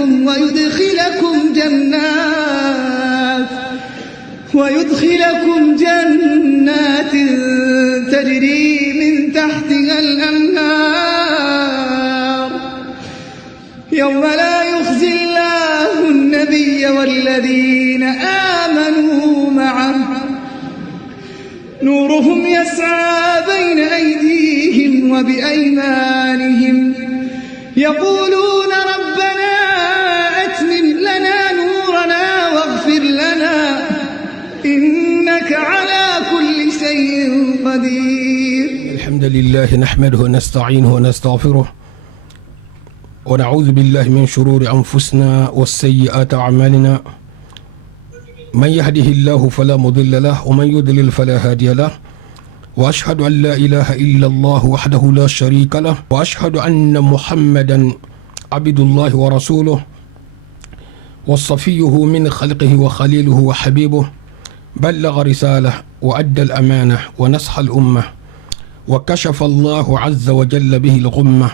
لكم ويدخلكم جنات تجري من تحتها الأنهار يوم لا يخزي الله النبي والذين آمنوا معه نورهم يسعى بين أيديهم وبأيمانهم يقولون ربنا أتمم لنا نورنا واغفر لنا إنك على كل شيء قدير. الحمد لله نحمده ونستعينه ونستغفره ونعوذ بالله من شرور أنفسنا والسيئات أعمالنا من يهده الله فلا مضل له ومن يضلل فلا هادي له وأشهد أن لا إله إلا الله وحده لا شريك له وأشهد أن محمدا عبد الله ورسوله وصفيه من خلقه وخليله وحبيبه بلغ رسالة وأدى الأمانة ونصح الأمة وكشف الله عز وجل به الغمة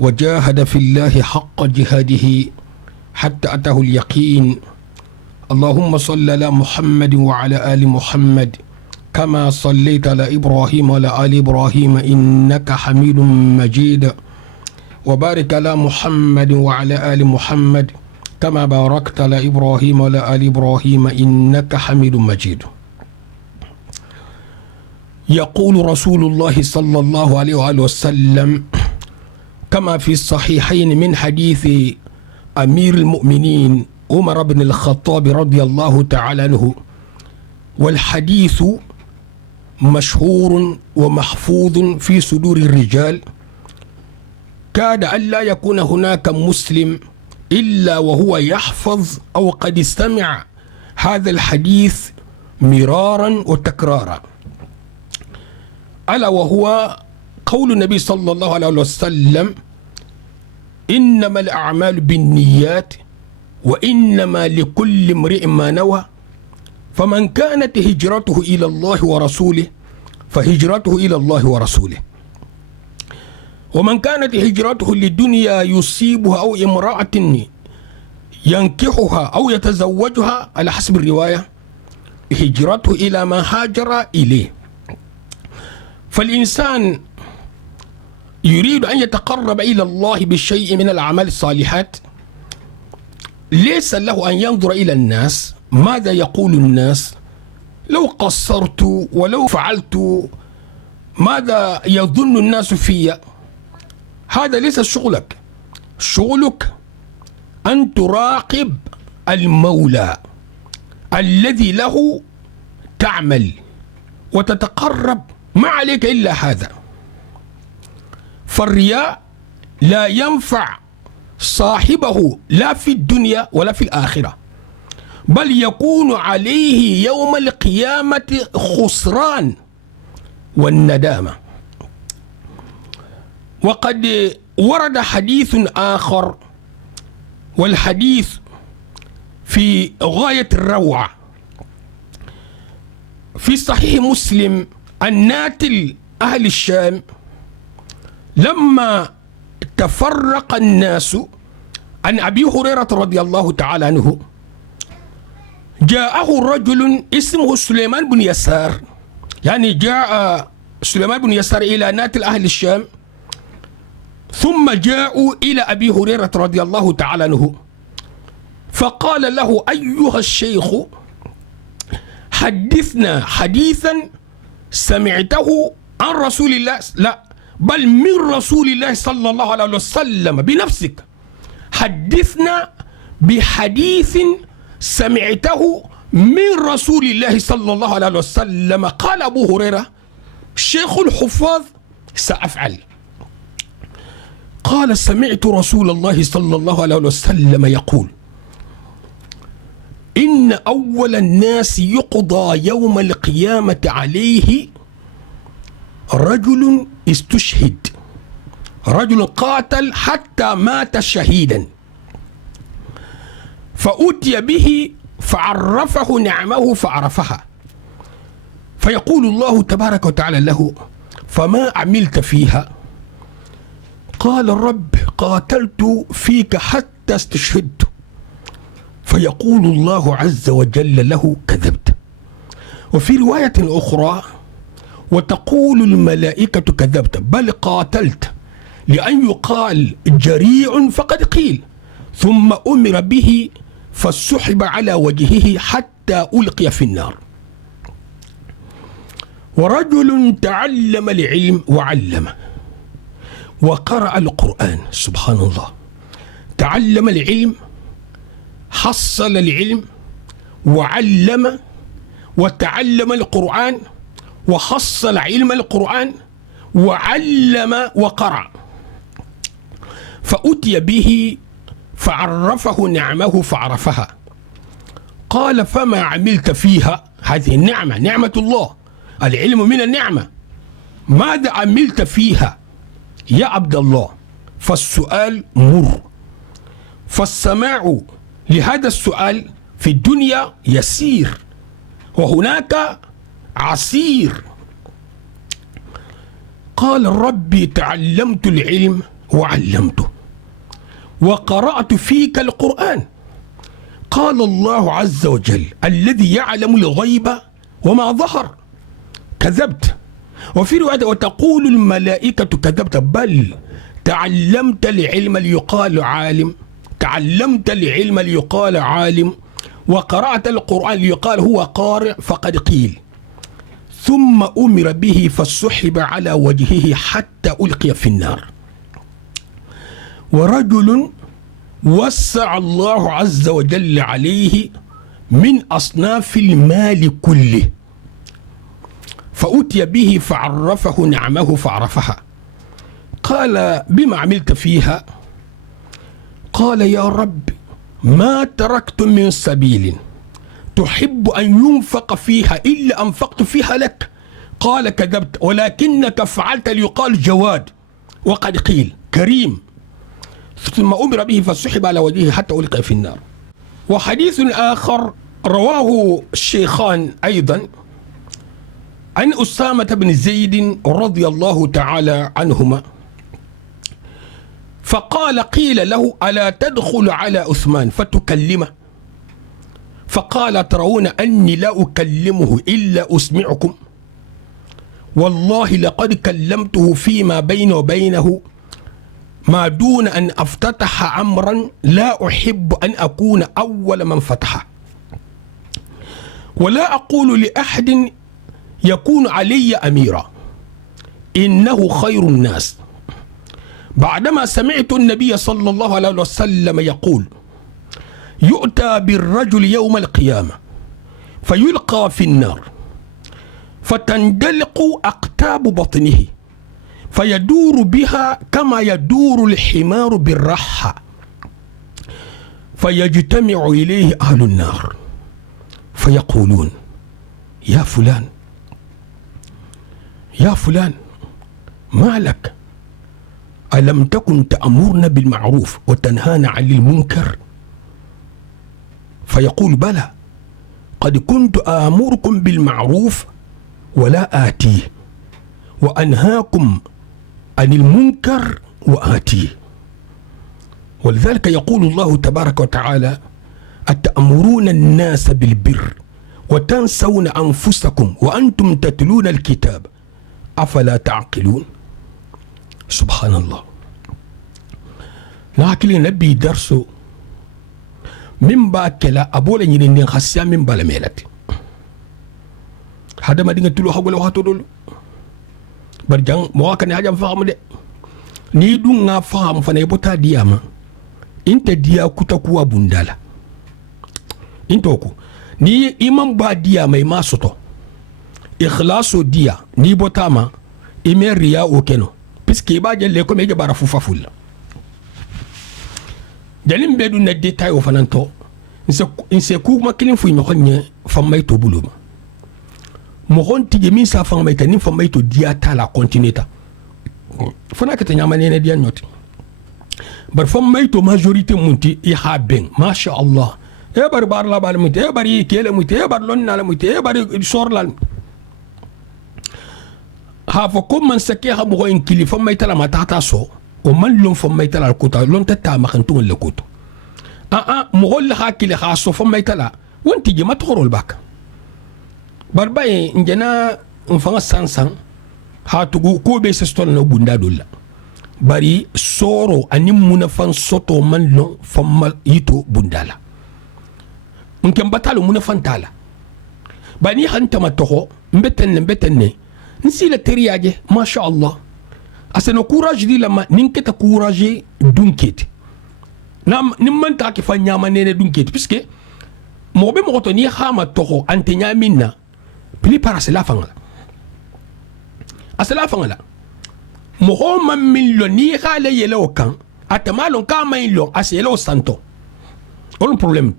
وجاهد في الله حق جهاده حتى أتاه اليقين. اللهم صل على محمد وعلى آل محمد كما صليت على إبراهيم وعلى آل إبراهيم إنك حميد مجيد وبارك على محمد وعلى آل محمد كما باركت على إبراهيم وعلى آل إبراهيم إنك حميد مجيد. يقول رسول الله صلى الله عليه وآله وسلم كما في الصحيحين من حديث أمير المؤمنين عمر بن الخطاب رضي الله تعالى عنه، والحديث مشهور ومحفوظ في صدور الرجال، كاد أن لا يكون هناك مسلم إلا وهو يحفظ أو قد استمع هذا الحديث مرارا وتكرارا، ألا وهو قول النبي صلى الله عليه وسلم إنما الأعمال بالنيات وإنما لكل امرئ ما نوى، فمن كانت هجرته إلى الله ورسوله فهجرته إلى الله ورسوله، ومن كانت هجرته للدنيا يصيبها أو امرأة ينكحها أو يتزوجها على حسب الرواية هجرته إلى ما هاجر إليه. فالإنسان يريد أن يتقرب إلى الله بشيء من الأعمال الصالحات، ليس له أن ينظر إلى الناس ماذا يقول الناس، لو قصرت ولو فعلت ماذا يظن الناس في. هذا ليس شغلك. شغلك أن تراقب المولى الذي له تعمل وتتقرب، ما عليك إلا هذا. فالرياء لا ينفع صاحبه لا في الدنيا ولا في الآخرة، بل يكون عليه يوم القيامة خسران والندامة. وقد ورد حديث آخر، والحديث في غاية الروعة، في صحيح مسلم عن ناتل أهل الشام لما تفرق الناس عن أبي هريرة رضي الله تعالى عنه، جاءه رجل اسمه سليمان بن يسار، يعني جاء سليمان بن يسار إلى ناتل أهل الشام، ثم جاءوا إلى أبي هريرة رضي الله تعالى عنه، فقال له أيها الشيخ حدثنا حديثا سمعته عن رسول الله، لا بل من رسول الله صلى الله عليه وسلم بنفسك، حدثنا بحديث سمعته من رسول الله صلى الله عليه وسلم. قال أبو هريرة شيخ الحفاظ سأفعل. قال سمعت رسول الله صلى الله عليه وسلم يقول إن أول الناس يقضى يوم القيامة عليه رجل استشهد، رجل قاتل حتى مات شهيدا، فأتي به فعرفه نعمه فعرفها، فيقول الله تبارك وتعالى له فما عملت فيها؟ قال الرب قاتلت فيك حتى استشهدت، فيقول الله عز وجل له كذبت. وفي رواية أخرى وتقول الملائكة كذبت بل قاتلت لأن يقال جريء فقد قيل، ثم أمر به فسحب على وجهه حتى ألقي في النار. ورجل تعلم العلم وعلمه وقرأ القرآن، سبحان الله، تعلم العلم، حصل العلم، وعلم، وتعلم القرآن، وحصل علم القرآن، وعلم وقرأ، فأتي به فعرفه نعمه فعرفها. قال فما عملت فيها؟ هذه النعمة، نعمة الله، العلم من النعمة، ماذا عملت فيها يا عبد الله؟ فالسؤال مر، فالسماع لهذا السؤال في الدنيا يسير وهناك عسير. قال ربي تعلمت العلم وعلمته وقرأت فيك القرآن. قال الله عز وجل الذي يعلم الغيب وما ظهر كذبت. وفي رواية وتقول الملائكة كذبت بل تعلمت العلم ليقال عالم، تعلمت العلم ليقال عالم، وقرأت القرآن ليقال هو قارئ فقد قيل، ثم أمر به فسحب على وجهه حتى ألقي في النار. ورجل وسع الله عز وجل عليه من أصناف المال كله، فأتي به فعرفه نعمه فعرفها. قال بما عملت فيها؟ قال يا رب ما تركت من سبيل تحب أن ينفق فيها إلا أنفقت فيها لك. قال كذبت ولكنك فعلت ليقال جواد وقد قيل كريم. ثم أمر به فسحب على وجهه حتى ألقي في النار. وحديث آخر رواه الشيخان أيضا عن أسامة بن زيد رضي الله تعالى عنهما، فقال قيل له ألا تدخل على عثمان فتكلمه؟ فقال ترون أني لا أكلمه إلا أسمعكم؟ والله لقد كلمته فيما بيني وبينه ما دون أن أفتتح أمرا لا أحب أن أكون أول من فتحه، ولا أقول لأحد يكون علي أميرا، إنه خير الناس. بعدما سمعت النبي صلى الله عليه وسلم يقول يؤتى بالرجل يوم القيامة فيلقى في النار فتندلق أقتاب بطنه فيدور بها كما يدور الحمار بالرحى، فيجتمع إليه أهل النار فيقولون يا فلان يا فلان ما لك؟ ألم تكن تأمرنا بالمعروف وتنهانا عن المنكر؟ فيقول بلى قد كنت آمركم بالمعروف ولا آتيه، وأنهاكم عن المنكر وآتيه. ولذلك يقول الله تبارك وتعالى أتأمرون الناس بالبر وتنسون أنفسكم وأنتم تتلون الكتاب أفلا تعقلون؟ سبحان الله. لكن نبي درسه من باكلا أبولا ينين خسيا من بالا ميلاتي هذا ما دين تلو حقول وحاتو دول برجان مواكني حاجة فهم دي نيدو نا فهم فنيبوتا دياما انت ديا كتاكوا بندالا انتوكو ni imam ba dia mai masoto ikhlaso dia ni botama imeria okeno puisque ba jelle ko meje bara fufa fulla dalim bedu na detail o fananto inse ku makilin fu mi khonye famay to buluma mo honti je min sa famay tani famay to dia tala continuita fana ka tanya manene dia nyoti bar famay to majorité munti i ha ben masha Allah e bar bar la bal muti e bari kele muti e bar lon na muti e bari sor la ha fo comme man saké ha mo en kili famay tala matata so o man lon fo maytala al kota lon ta ta makantu le koto mo hol hakile ha so fo maytala wonti je matorol baka barbaye njana mfanga sansan ha tugu ko be se stol no bunda dolla bari soro ani munafan soto man lon fam yito bundala nkem batalo munafan tala bani hanta matoho mbetenne nsila teriyaje masha Allah aseno courage di lama ninketa courage dunkete nam nimman ke fanya manene dunkete puisque mo be mo to ni khama toho ante nyamina pli para cela fangala asela fangala mo ho man millo ni khale yelo kan atamalon ka maylo aselo santo on problème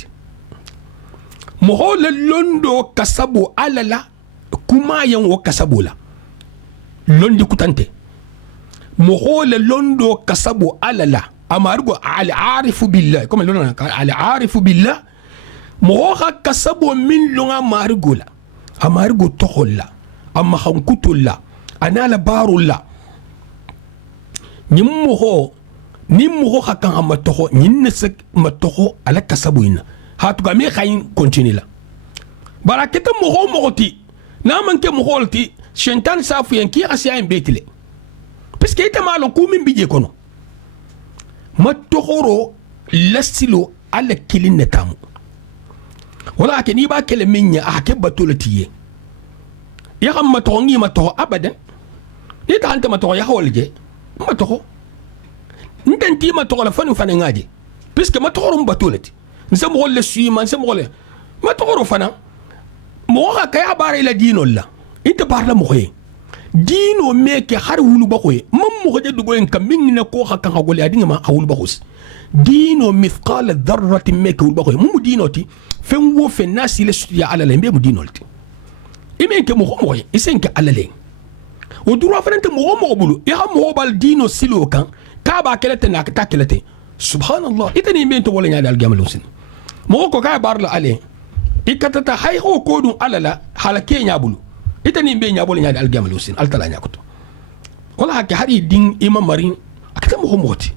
mo ho le londo kasabo alala kuma yan wo kasabo la londi kutante mo ho le londo kasabo alala amargo al arifu billah comme lona al arifu billah mo ho kasabo min longa margo la amargo toholla amma hankutulla anala barulla nimmo ho hakan amma toho nyinne sek matoho ala kasabo ina hatu ga me khayin continue la baraketa mo ti na man ke mo holti shentan safu yan ki asiya en betile parce que ita malo ku min bije kono matohoro lasilo ala kilin netamu wala ke ni ba kele minya ake batolati ya kam matoho ngi matoho abadan ni ta anta matoho ya holje matoho ndanti matoho la fanu fana ngaje parce que matoho batolati nsem golle suima nsem golle matoho fana mo ha kay abara ila dino la inte parla mo khoy dino meke har wulu ba khoy mam mo de dugo en kam min ko ha kan hagol adinga ma hawul ba khos dino mithqal dharratin meke wul ba khoy mu dino ti fen wo fen nasi le ya ala le mbe mu dino ti imen ke mo khoy isen ke ala le o duro fa nte mo bulu ya mo bal dino silo kan ka ba kelete na ta kelete subhanallah itani men to wala nya dal gamal usin mo ko ka bar la ale ikatata hay ho ko dum alala halake nya bulu itani be nya bolu nya dal gamal usin altala nya koto wala hakke hari din imam marin akata mo moti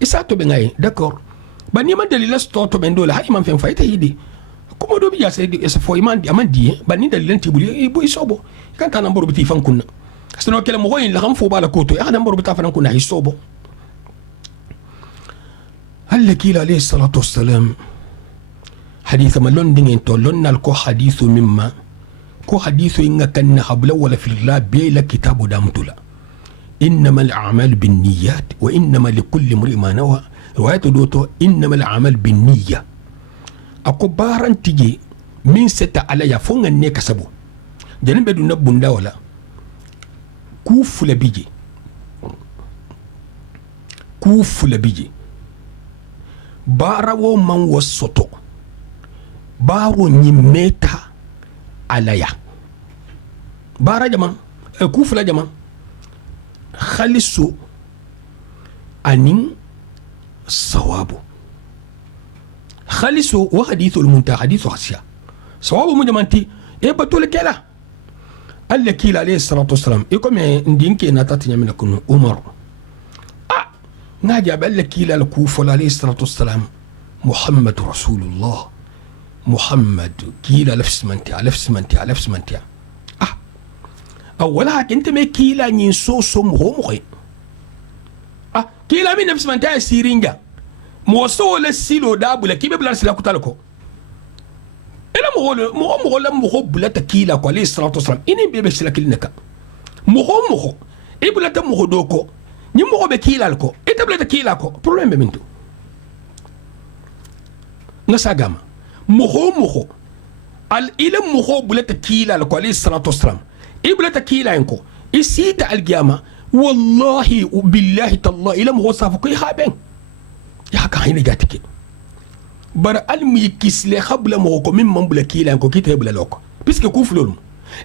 isa to be ngay d'accord ba ni man dalila sto to ben dole hay man fen fayta hidi kuma do bi ya sai esa fo iman di amandi ba ni dalilan tibuli bu isobo kan tan mboro biti fan kunna asno kele mo hoyin la xam fo bala koto ya dan mboro bita fan kunna isobo halaki alayhi salatu wassalam حديث ملون دين تولون الكو حديث مما كو حديث إنك كان حبلا ولا في الله بيلا كتاب دامتلا إنما الأعمال بالنيات وإنما لكل امرئ ما نوى رواية دوتو إنما الأعمال بالنية أكو باران تيجي من ستا على يفون النيك سبو جنب بدو نبون ولا كوف لبيجي باراو من وسطو baro nyimeta alaya bara jaman kufla jaman khalisu anin sawabu khalisu wa hadithul muntaha hadithu khasya sawabu mu jamanti batul kala alla kila alayhi salatu wassalam ikome ndinke na tatinya mina kunu umar naja balla kila al kufa alayhi salatu wassalam muhammad rasulullah محمد كيلا لفس منتيا أولها كنت ما كيلا نينسو سمو مخي كيلا من نفس منتيا سيرينجا موسو لسيلو دابو لكي ببلا سلا كتالكو إلا مغول مغول بلا تكيلا كو عليه الصلاة والسلام إني بيبش سلا كلنكا مغول إبلا تمغو دوكو نمغو بكيلا لكو إتبلا تكيلا كو بروبلم بمنتو نسا جاما مخو الإلم مخو بلتا كيلا لكو عليه الصلاة والسلام إبلتا كيلا ينكو إسيتا القيامة والله بالله تالله إلم هو صافكو يخابين يحكا هين جاتك بر ألمي كيسلي خبلا مخوكو ممن بلا كيلا ينكو كيتا يبلا لوكو بيسك كوف لولم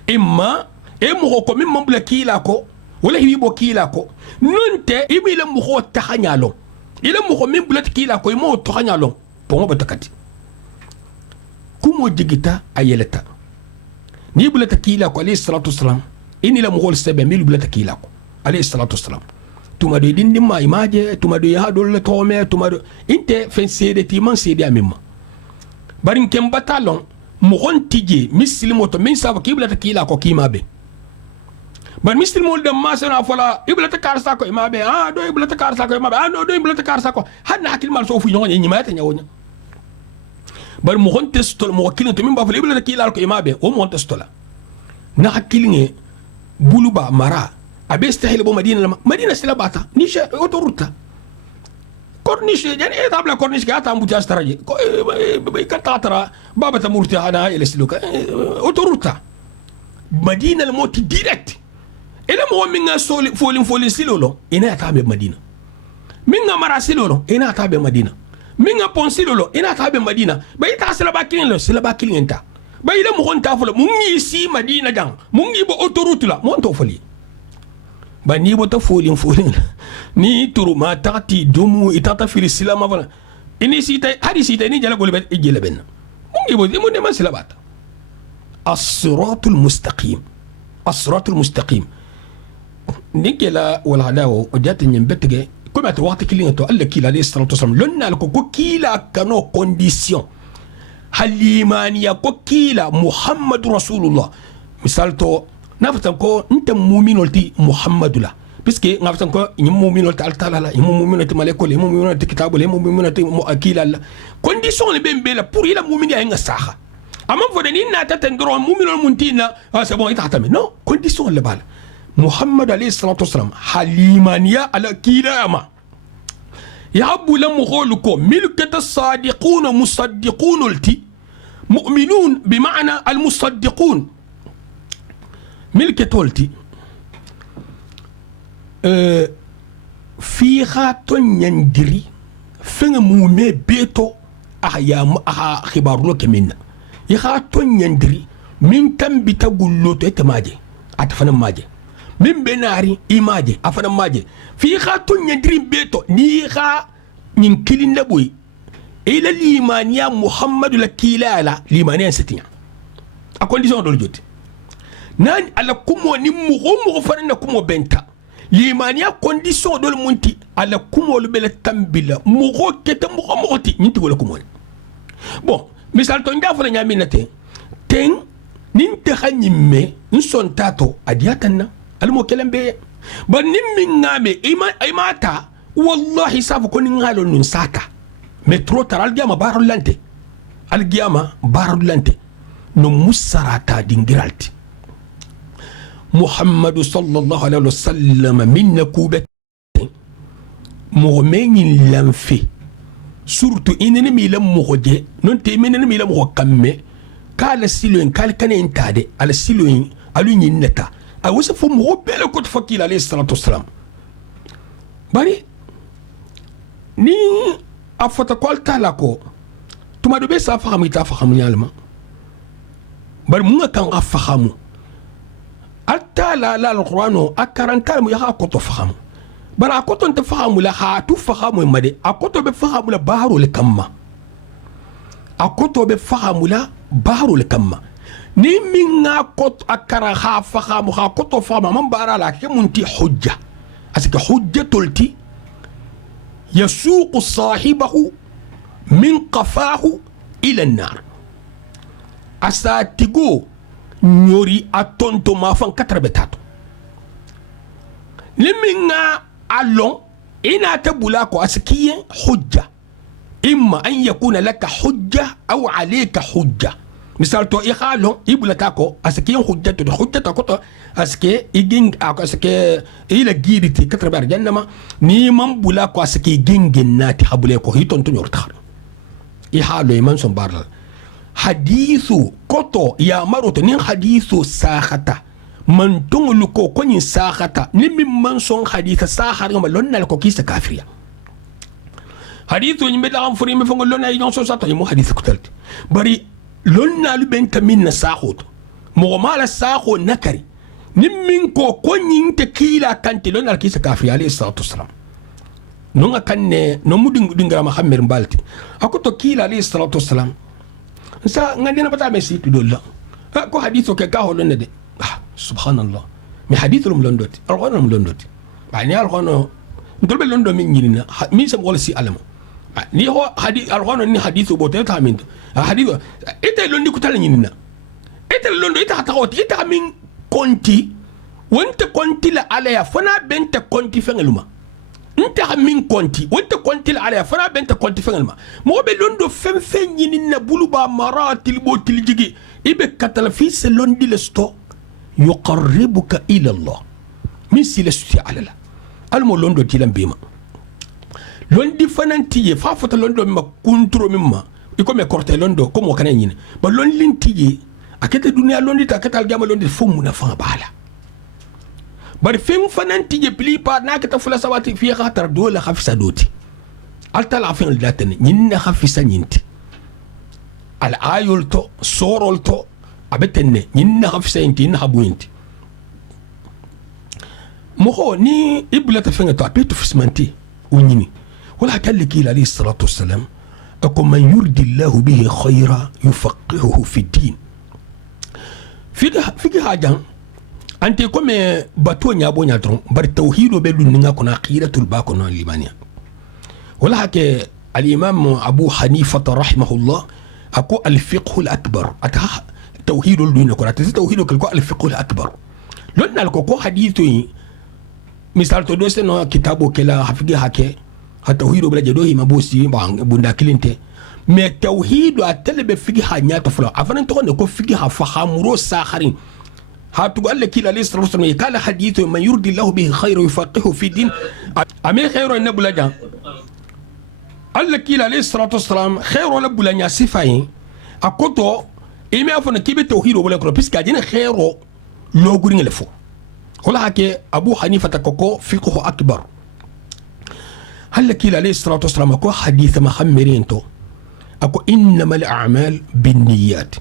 إما مخوكو ممن بلا كيلا كو ولا يبو كيلا كو ننتي إبي إلم مخو تخانيالو إلم مخو من بلا كيلا كو يمو تخانيالو بومو بتكاتي كومو جيجيتا ايلتا ني بلا تكيلا عليه الصلاه والسلام اني لا مغول سبع ميل بلا تكيلا عليه الصلاه والسلام tuma do dindi ma imaje tuma do ya do le tome tuma do inte fen sede ti man sede amimma barin kem batalon mo gon tije mislimo to min saba kibla ta kila ko kimabe bar mislimo de masana fala ibla ta karsa ko imabe do ibla ta karsa ko imabe no do ibla ta karsa ko hanna hakil mal so fu nyon nyima ta nyawonya bar mo gon testol mo wakilin to min ba fala ibla ta kila ko imabe o mo testola na hakilinge buluba mara abe stahil bo madina sila bata nishe autoruta corniche yani tabla corniche ka tambu jastaraje ko ka tatra baba tamurti ana ila siluka autoruta madina al moti direct ila mo minga soli folin silolo ina tabe madina minga mara silolo ina tabe madina minga pon silolo ina tabe madina bay ta sila bakilin lo sila bakilin ta bay la mo gonta folo mungi si madina dang mungi bo autoroute la mon to foli ba ni bota folin ni turu ma tati dumu itata fil islam avana ini sita hadi sita ni jala golbe ejele ben mungi bo mo de man silabata as-siratul mustaqim nikela wala dawo odata nyembetege comme at waxta kilinga to alla kila alayhi salatu wasallam lonna ko kila kano condition halimaniya ko kila muhammadu rasulullah misal to naftan ko nta mu'minolti muhammadula puisque naftan ko ni mu'minolti altala ni mu'minolti malekol ni mu'minolti kitabul ni mu'minolti akila la condition le bembe la pour ila mu'mini ay nga saha amam fo dani na tatan dro mu'minol muntina c'est bon ita tamé non condition le bala muhammad alayhi salatu wasalam halimaniya ala kilama yahabu lam khuluko milkat as-sadiqun musaddiqun ulti mu'minun bima'na al-musaddiqun ملك تولتي فيها تنيندري فين مومي بيتو أها خبار لك منا يخا تنيندري من تم بتقول تماجي أتفنى ماجي من بناري إماجي أفنى ماجي فيها تنيندري بيتو نيخا ننكلين لبوي إلى الإيمانيا محمد لكيلا لا الإيمانيا ستين أكون دي سون جوتي nan ala kumo ni mugo fanana kumo benta limaniya condition dol munti ala kumo lu bele tambila mugo kete mugo ti ninti wala kumo bon misal to nda fala nyami nate ten ninte khanyime nson tato adiatanna almo kelembe ba nimmi ngame imata wallahi safu ko ngalo nun saka metro taral gama barulante al gama barulante no musarata dingiralti محمد صلى الله عليه وسلم من نكوبة مغمين لنفي سورة إنني ميلا مغدي ننتي منني ميلا مغكمي قال السيلوين قال كان انتادي على السيلوين قالوا ينتا أوسف مغبي كنت فكيل عليه الصلاة والسلام بني ني أفتقال تالاكو تما دو بيسا فخمي تافخمي علما بل منا كان أفخمو أتا لا القرآن أكرن كلام يها كتو فهم بل أكتو أنت فهم لا هاتو فهم مدي أكتو بفهم لا بحر لكما أكتو بفهم لا بحر لكما نمين أكتو أكرن ها فهم ها كتو فهم من بارا لك منتي حجة أسك حجة تلتي يسوق صاحبه من قفاه إلى النار أساتيغو nyori atonto mafan katarbetato liminga alon ina tabula ko askiye hujja imma an yakuna laka hujja aw alayka hujja misal to ikhalo ibulata ko askiye hujjatu ko aske iging aske ila giriti katrabar jannama ni man bula ko aske gingen nati habule ko hiton to nyortar ihalo man son barla hadithu koto ya maroto nin hadithu sahata man tungulu ko konyin sahata ni min man son haditha sahar ngam lonna ko kisa kafiriya hadithu ni meda am furi mi fongo lonna yon so sato mo hadithu kutalti bari lonna lu benta minna sahut mo mala sahu nakari ni min ko konyin te kila kanti lonna kisa kafiriya alayhi salatu wassalam nonga kanne no mudin ngara ma hammer mbalti akoto kila alayhi salatu wassalam sa ngandina pata mesi tu dolla ko hadithu ke ka holonde de subhanallah mi hadithu lum londoti alqono lum londoti bani alqono ndolbe londo min nyinina min sam wala si alama ni ho hadith alqur'an ni hadithu bote ta min hadith ite londi ko tala nyinina ite londo ite hata woti ite min konti wonte konti la ala ya fana bente konti fengeluma nta min konti wonte konti la ala ya fana bente konti fengeluma mo be londo fen fen nyinina buluba maratil botil jigi ibe katala fi se londi le sto yuqarribuka ila allah min silesti ala la almo londo tilam bima londi fanantiye fa fota londo ma kuntro mimma iko me korte londo ko mo kana nyine ba londin tiye akete dunia londi ta kata aljama londi fomu na fa bala bari fem fanantiye pli pa na kata fula sawati fi khatar dola khafisa doti alta la fin datene nyinna khafisa nyinti al ayul to sorol to abetenne nyinna khafisa nyinti na habuyinti مخو ني إبلة فين تعبيته في سمنتي ونيني ولا كان لك عليه الصلاة والسلام أكون من يرد الله به خيرا يفقهه في الدين في حاجة أنت كم باتو نيابو نيادرون بر التوحيد وبلو نينا كنا قيرة الباكونا الليمانيا ولا هكا الإمام أبو حنيفة رحمه الله أكو الفقه الأكبر أتها توحيد الدين كنا توحيد الفقه الأكبر لأن الكوكو حديثي misal to do seno kitabo kela hafigi hake tawhido bla jedo hima bosi bunda kilinte me tawhido atelbe figi hanya to fula afan to ne ko figi ha fahamuro sakharin hatu alle kila lisra rusul kala hadithu man yurdi allah bihi khayra yufaqihu fi din ame khayru nabula jan alle kila lisra wassalam khayru nabula nya sifai akoto ime afana kibe tawhido bla ko piska jina khayru logurin lefo ولا هكي أبو حنيفة كوكو فقه أكبر هل كيل عليه الصلاة والسلام أكو حديث محمرين تو أكو إنما الأعمال بالنيات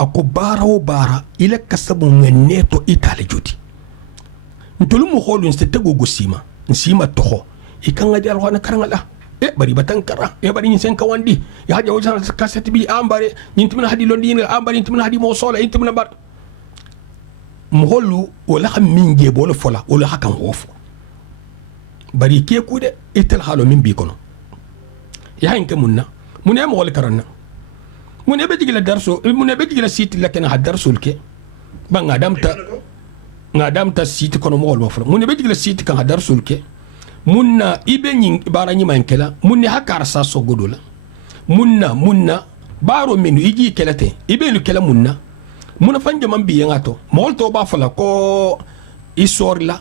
أكو بارا وبارا إلى كسبو نيتو إيطالي جودي نتولو مخولو نستتقو قسيمة نسيمة تخو إيكان غادي ألغانا كران الله bari batankara bari nyen kawan di ya haja wajana kasati bi ambare nyintimna hadi londi ambare nyintimna hadi mo sola nyintimna bar mholu wala minge bolo fola wala hakan wofo bari ke kude itel halo min bi kono ya hinke munna mun am wala karanna mun be digila darso mun be digila site lakena hadarsul ke ba ngadamta site kono mo wala fola mun be digila site kan hadarsul ke munna ibe nyin bara nyi mankela munni hakar sa so godola munna baro menu igi kelate ibe lu kela munna muna fanje man biyen ato molto ba fala ko isorla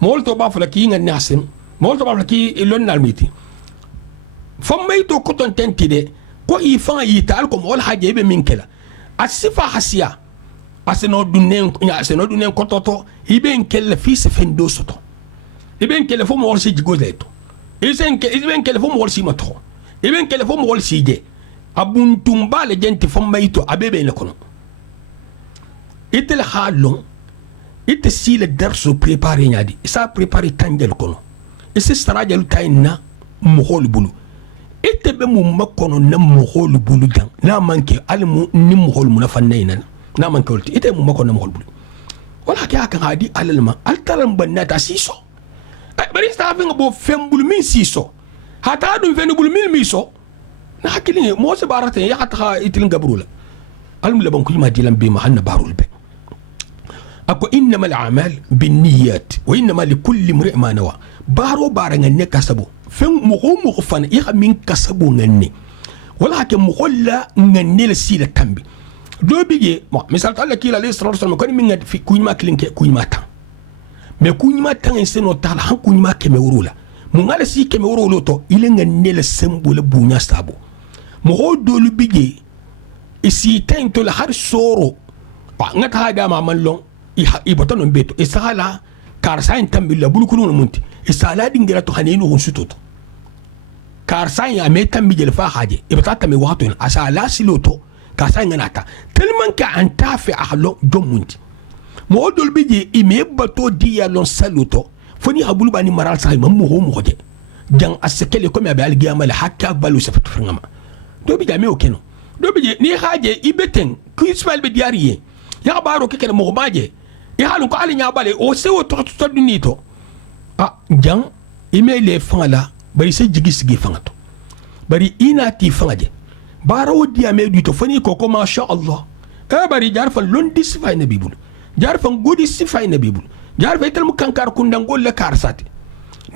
molto ba fala ki ngani asim molto ba fala ki ilon nalmiti famay to ko ton tentide ko i fa yi tal ko mol haje be min kela asifa hasiya aseno dunen ko toto ibe en kella fi se fendo soto ibe en kella fo mo si jigoleto ibe en kella fo mo si mato ibe en kella fo mo si je abuntumba le gente famay to abebe ne kono ite le halon ite si le darso préparé nyadi isa préparé tangel kono ise starajal tayna mohol bulu ite be mu makono na mohol bulu dan na manke almu ni mohol mu na fannayna na manke ite mu makono na mohol bulu wala ka kan hadi alalma altaram banata siso bari sta finga bo fembul min siso hata dum fembul min miso na hakili mo se barate ya hata itil gabrula almu laban kuyma dilam be mahanna barul be أكو إنما الأعمال بالنيات وإنما لكل امرئ ما نوى بارو بارا غني كسبو فين مغو مغفان إيغا من كسبو غني ولكن مغلا غني لسيلة تنبي دو بيجي مثال تعالى كيلا عليه الصلاة والسلام كوني من في كويما كلينكي كويما تان مي كويما تان إنسانو تعالى هن كويما كميورولا مغالا سي كميورولو تو إلي غني لسمبو لبونيا سابو مغو دولو بيجي إسي تين تولى هار سورو نغت هادا ما لون ibotono beto isala karsa intambilla bulukunu munti isala dingira to hanenu hunsutoto karsa ya metambi jel fa haje ibata me wato asala siloto karsa nganata tellement ka antafi ahlo domunti mo dol biji ime bato dia lon saluto foni habulu bani maral sai mammo ho mo hoje jang asekele ko me abal giyama la hakka balu safatu frangama do bija me okeno do biji ni haje ibeten ku isfal be diariye ya baro keke mo baje ya halu ko ali nyabale o sewo to dunito jang ime le fangala bari se jigi sigi fangato bari ina ti fangaje barawo dia me du to fani ko ma sha Allah bari jarfan londi sifa ina bibul jarfan godi sifa ina bibul jarfa ital mu kankar kundangol le karsati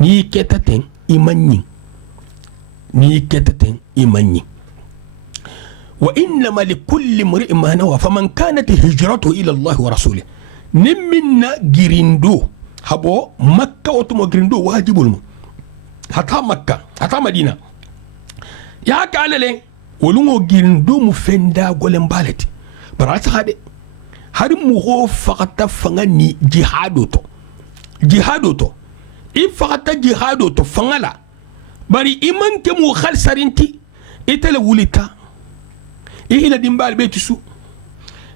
ni ketaten imanni وإنما لكل امرئ ما نوى فمن كانت هجرته إلى الله ورسوله نمنا جريندو هبو مكة وتم جريندو واجب الم حتى مكة حتى مدينة يا كالله ولو جريندو مفندا قولن بالتي برات هذا مغو فقط فغني جهادوتو فقط جهادوتو فغلا bari iman ke mu khalsarinti itala wulita ihila dimbal betisu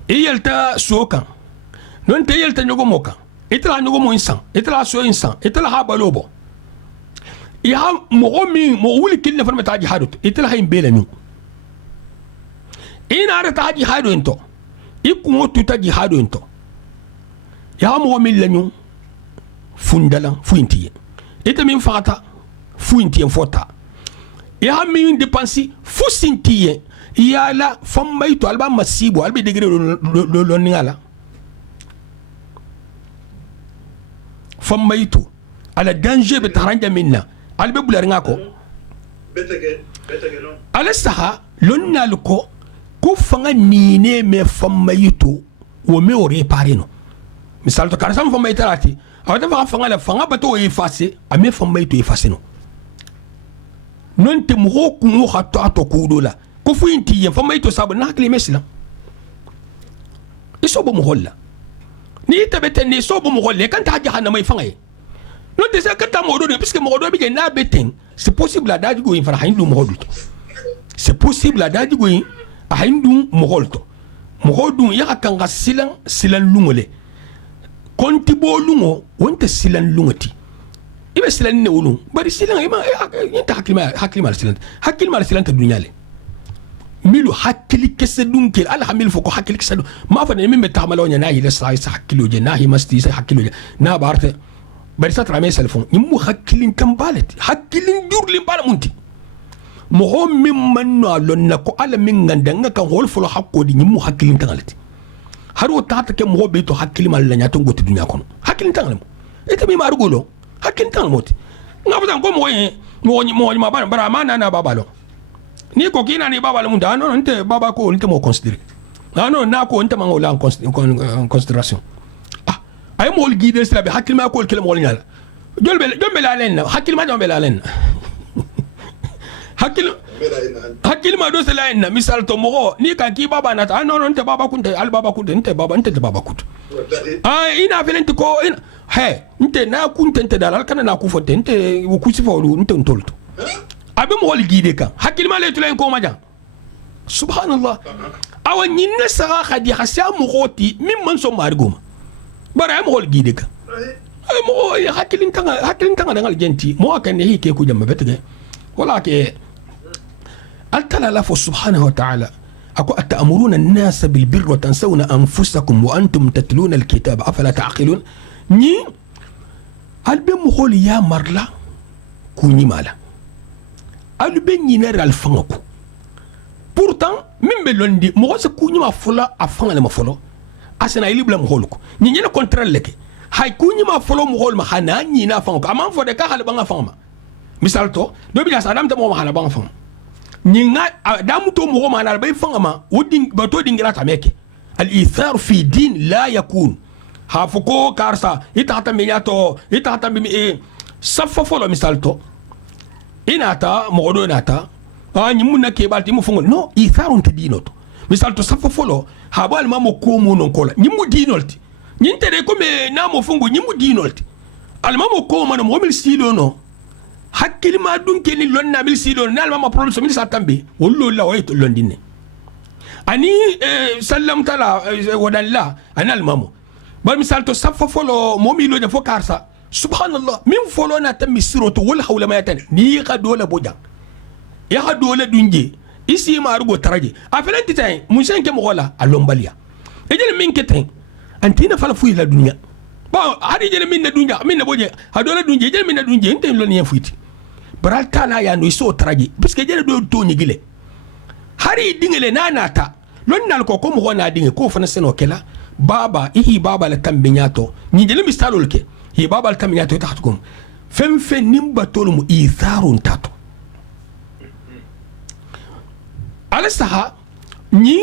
iyalta soka non te yalta nyogo moka itala nyogo mo insan itala so insan itala ha balobo ya mo wuli kinna farma taji hadut itala hay belani ina ara taji hadu ento ikungo tutaji hadu ento ya mo lanyu fundalan fuintiye ita min fata fuintiye fota ya min depensi fusintiye yala fammayto alba masibo albe degré lo ningala fammayto ala danger betaranja minna albe bular ngako betege no ala saha lonnal ko fanga nine me fammayto wo me o réparer no misal to karsam fammaytarati awata fanga la fanga bato effacer ame fammayto effacer no non te mo ko mo hato ato kudola ko fuinti yen fammayto sabu nakli mesla isobo mo holla ni tabete ni sobo mo holle kan ta jahannama mai fangaye non te sakata mo do puisque mo do bi na beten c'est possible da digo in fara hindu mo hodu c'est possible da digo in a hindu mo holto mo hodu ya kan ga silan lungole konti bo lungo wonte silan lungoti ibe silan ne wulu bari silan ima yinta hakilima silan ta dunyale milu hakili kese dunkel alhamil foko hakili kese ma fa ne min betamalo nya nahi la sai sa hakilo je nahi masti sa hakilo je na barte bari sa trame telefon nimu hakilin tambalati hakilin durlin bala munti mo ho min manno alonna ko ala min ngandanga kan hol fulo hakko di nimu hakilin tangalati haro tata ke mo be to hakili mal la nyato ngoti dunya kono hakilin tangalamo ita mi marugo hakilin tangamoti ngabata ko mo ma bara mana na babalo ni ko kina ni baba lamun da non nte baba ko nte mo considérer non na ko nte mango la en considération ay mo guider sila be hakil ma ko kele mo nyala jombe la len hakil ma jombe la len hakil ma do sila en misal to mo ni ka ki baba na ta non nte baba kunte al baba kunte nte baba kunte ina velente ko he nte na kunte nte dal kana na ku fonte nte ku sifolu nte ntolto abe mo wol guide kan hakil ma le tulen ko majan subhanallah awa nyinna saga khadi khasa mo goti min man so margoma bara mo wol guide kan mo hakilin tanga dangal genti mo kan ne hike ku jamma betege wala ke altala la fu subhanahu wa ta'ala ako atamuruna an-nas bil birri wa tansawna anfusakum wa antum tatluna al-kitaba afala ta'qilun ni albe mo hol ya marla ku ni mala albe nyinere al fangako pourtant mimbe londi mo se kunyima fola afanga le mafolo asena ilibla mo holko nyina contraire leke hay kunyima folo mo hol ma hana nyina fangako amam fode ka hal banga fangma misal to do bi adam ta mo hala banga fang nyinga adam to mo ma na bay fangama wodin bato dingira ta meke al ithar fi din la yakun hafuko karsa itata minyato itata mi safa folo misal to inata mogodo nata nyimuna ke balti mu fungo no itharun te dinoto misal to safa folo habal mamo ko mo non kola nyimu dinolti nyinte de ko me na mo fungo nyimu dinolti al mamo ko mo no mil silo no hakkil ma dun ke ni lonna mil silo na al mamo problem so mil satambe wollo la way to londine ani sallam tala wadan la anal mamo ba misal to safa folo mo mi lo de fo karsa subhanallah min folo na tammi siroto wala hawla ma yatan ni ka dole bojan ya ha dole dunje isi ma rugo taraje afelanti tay mun sanke mo wala alombaliya ejel min keten antina fala fuyi la dunya bon hari jere minna dunja minna boje hadola dunje jere minna dunje enten lo ni fuiti baral tala ya no so traji parce que jere do to nyigile hari dingele nanata lon nal ko mo wona dinge ko fana seno kela baba ihi baba la tambinyato nyigile mistalol ke hi baba la tambinyato taxtukum fem nimba tolum itharun tato ala saha ni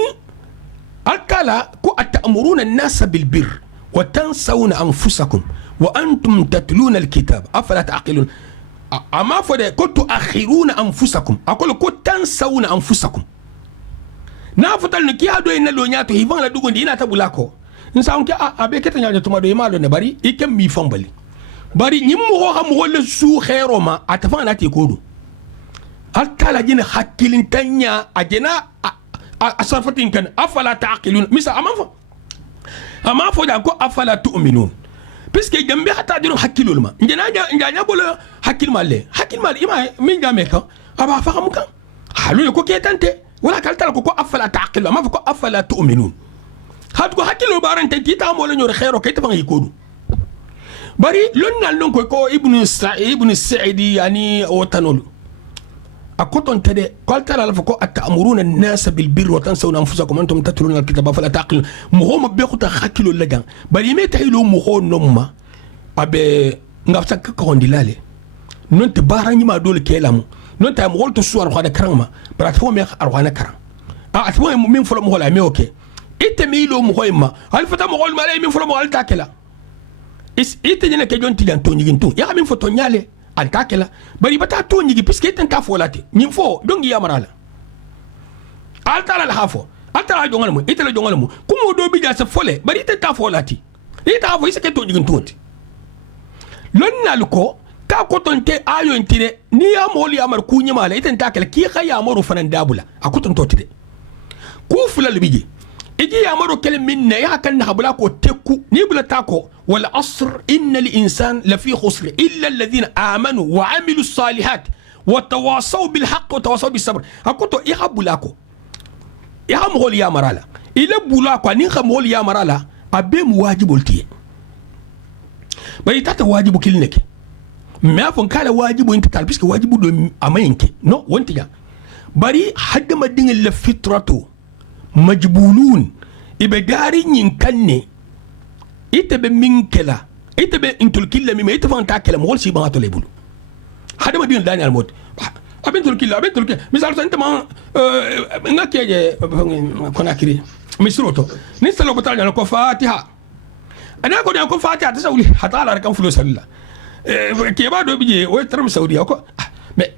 alkala ko atamuruna an-nas bil birr wa tansawna anfusakum wa antum tatluna al-kitab afala taqilun ama fode ko tuakhiruna anfusakum akolo ko tansawna anfusakum na fotal no ki ado ina lo nyato hivan la dugo ndina tabulako nsa onke abe keta nyato to mado imalo ne bari ikem mi fambali bari nyimmo ho xam wala su khairoma atafana ti kodu alkala jina hakilin tanya ajena asarfatin kan afala taqilun misa ama fo da ko afala tu'minun puisque jambe hata dinu hakilul ma njanya bolo hakil mal ima min game kan aba faham kan halu ko ketante wala kaltal ko afala taqilun ma ko afala tu'minun hat ko hakilu barante tita mo la ñor xero kay tafa yikodu bari lonnal non ko ibnu sa'idi yani o tanolu أكتون تدي قال ترى لفكو أتأمرون الناس بالبر وتنسون أنفسكم أنتم تتلون الكتاب فلا تعقلون مهم بيخو تخاكلوا لجان بل يمي تهيلو مخو نوما أبي نغفتك كون دلالي نونت باراني ما دول كيلامو نونت أمغول تسوى أرغانا كرامة براتفو ميخ أرغانا كرام أتفو من فلو مغول أمي أوكي إتميلو مخو إما الفتا مغول مالي من فلو مغول تاكلا إتجينا كجون تجان توني جنتون يا من فتو نيالي antakela bari bata to nyigi puisque ten ta folate nyim fo dongi yamarala altala la hafo altala jongal mo itala jongal mo kumo do bi sa fole bari ten ta folati ita fo isake to nyigi tonti lonnal ko ka ko tonte ayo intire ni ya moli amar kunyi mala iten takela ki khaya amaru fanan dabula akuton totide ku fulal biji iji yamaro kele minna ya kan habula ko tekku ni bula tako wal asr innal insan lafi khusr illa alladhina amanu wa amilu salihat wa tawasaw bil haqq wa tawasaw bis sabr akoto ihabula ko ihamol ya marala ila bula ko ni khamol ya marala abe mu wajibul tiye bari tata wajibu kilneke me afon kala wajibu inta tal puisque wajibu do amayinke no wontiya bari hadda madin la fitratu majbulun ibe dari nyin kanne itebe minkela itebe intul killa mi ite fanta kala mo si ba to lebulu hada madin dani al mot abentul killa misal so intama ngakeje konakiri misroto ni salo botanya ko fatiha ana ko ko fatiha ta sawli hatala kan fulo sallah ke ba do bije o taram saudiya ko mais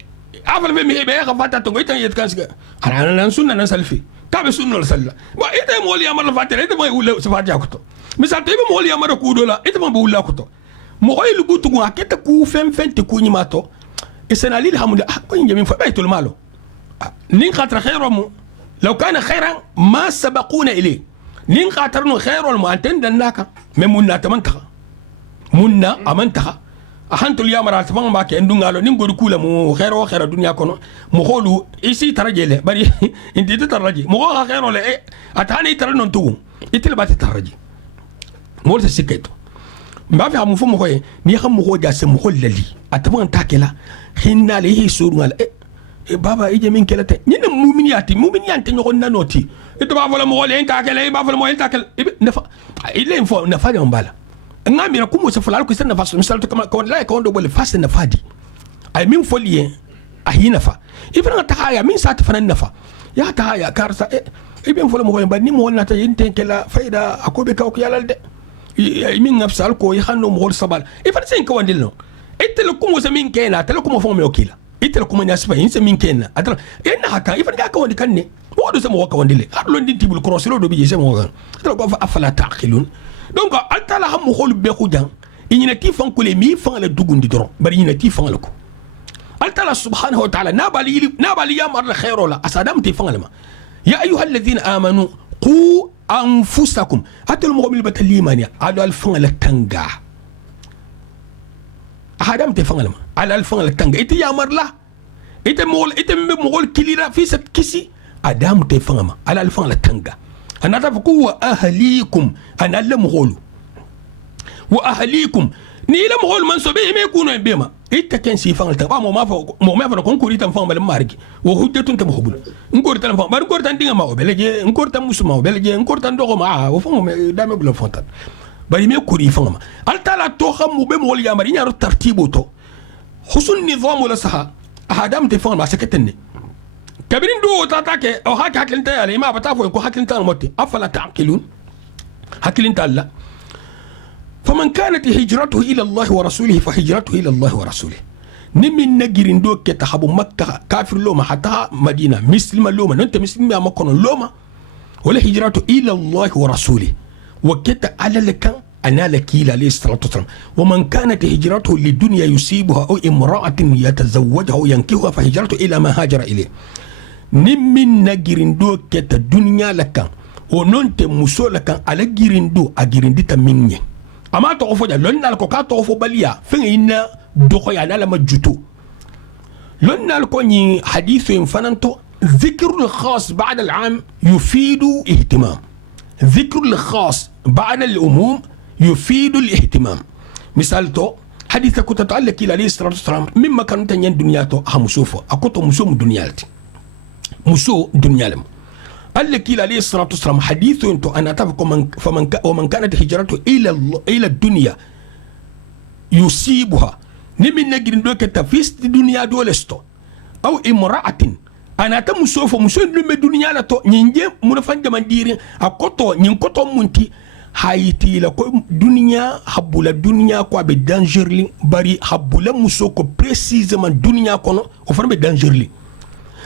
afal be mi be ka fatiha to ngoitan yet kansiga ana nan sunna nan salfi tabe sunna sallah wa ite mo li amala fatiha ite mo wala fatiha ko to misal te be mo li amara ku do la ite mo wala ko to mo oylu butu ko aketa ku fem te ku ni mato isana lil hamdu ko ngi fa baytul malo nin khatra khairum law kana khairan ma sabaquna ilay nin khatarnu khairul mu antan danaka memunna tamanta munna amanta ahantul yamara tafan ba ke ndungalo nin godu kula mu khairo khaira dunya kono mu holu isi tarajele bari indi to taraji mu ha khairo le atani tarnon tugu itil ba taraji mo ta siketo mba fi amu fo mo koy ni xam mo ko jasse mo hollali atafan takela hinna le hi surungal baba ije min kelate ni na mu'miniyati nyoko nanoti to ba vola mo hole takela ba vola mo takela nafa ile info nafa de mbala ngamira kumo se fulal ko sen nafa misal to ko la ko ndo bole fas nafa di ay min folie ahina fa ifana ta haya min sa ta fanan nafa ya ta haya karsa ibn fola mo ko ba ni mo na ta yinte kala faida akobe ka ko yalal de min nafsal ko yhanno mo hol sabal ifana sen ko wandil no itel kumo se min kena tel kumo fo me okila itel kumo nyasfa yin se min kena atala en haka ifana ga ka wandi kanne mo do se mo ko wandile har lo ndin tibul crossilo do bi je se mo gan atala ko afala taqilun donc altala ham mo hol be khujang inyina ti fan ko le mi fan la dugundi doro bari nyina ti fan la ko altala subhanahu wa ta'ala nabali ya mar khairu la asadam ti fan la ma ya ayuha alladhina amanu qu anfusakum hatal mu'min batalimani ala al fan la tanga ahadam te fan la ma ala al fan la tanga iti ya mar la ite mbe mo kilira fi sat kisi adam te fan ma ala al fan la tanga anata fuku wa ahlikum an alla mughulu وأهليكم نيلا مغول من صبيه ما يكونوا بما إتكن سيفان التقى ما فا كونكوري تنفان بالمارك وهجة تمخبول نكور تنفان بار نكور تندين ما بلجي نكور تمسما بلجي نكور تندوغ ما وفهم دام بلا فونتان bari me kuri fanga altala to xamu be mo ya mari ñaaro tartibo to husul nizam wala saha hadam te fanga sakatenne kabirin do tatake o haka haklinta ya ma bata fo ko haklinta motti afala taqilun haklinta alla faman kanat hijratuhu ila Allah wa rasulihi fa hijratuhu ila Allah wa rasulihi nimin nagirin do ke tahabu makka kafir loma hatta madina muslima loma nanta muslima makono loma wala hijratu ila Allah wa rasulihi وكت على لك أنا لكيل عليه الصلاة والسلام ومن كانت هجرته للدنيا يصيبها أو امرأة يتزوجها أو ينكحها فهجرته إلى ما هاجر إليه نمن نجرندو كت الدنيا لك وننت مسو لك على جرندو أجرندي تمني أما تعرفوا لون نالكو كاتعرفوا باليا فين دخوي أنا لما جتو لون نالكو ني حديث فننتو ذكر الخاص بعد العام يفيد اهتمام ذكر الخاص بعد الأموم يفيد الاهتمام مثال تو حديث كنت تعلق إلى عليه الصلاة والسلام مما كانت تنين دنياته همسوفة أكوتو مسوم دنيالتي مسو دنيالم قال لك إلى عليه الصلاة والسلام حديث انتو أنا أتفق ومن كانت هجرته إلى الدنيا يصيبها نمي نجرين دوك تفيس الدنيا دولستو أو امرأة ana ta muso fo muso lume dunya la to nyinje mun fanja mandiri akoto nyinkoto munti haiti la ko dunya habula dunya ko be dangerli bari habula muso ko précisément dunya kono o farbe dangerli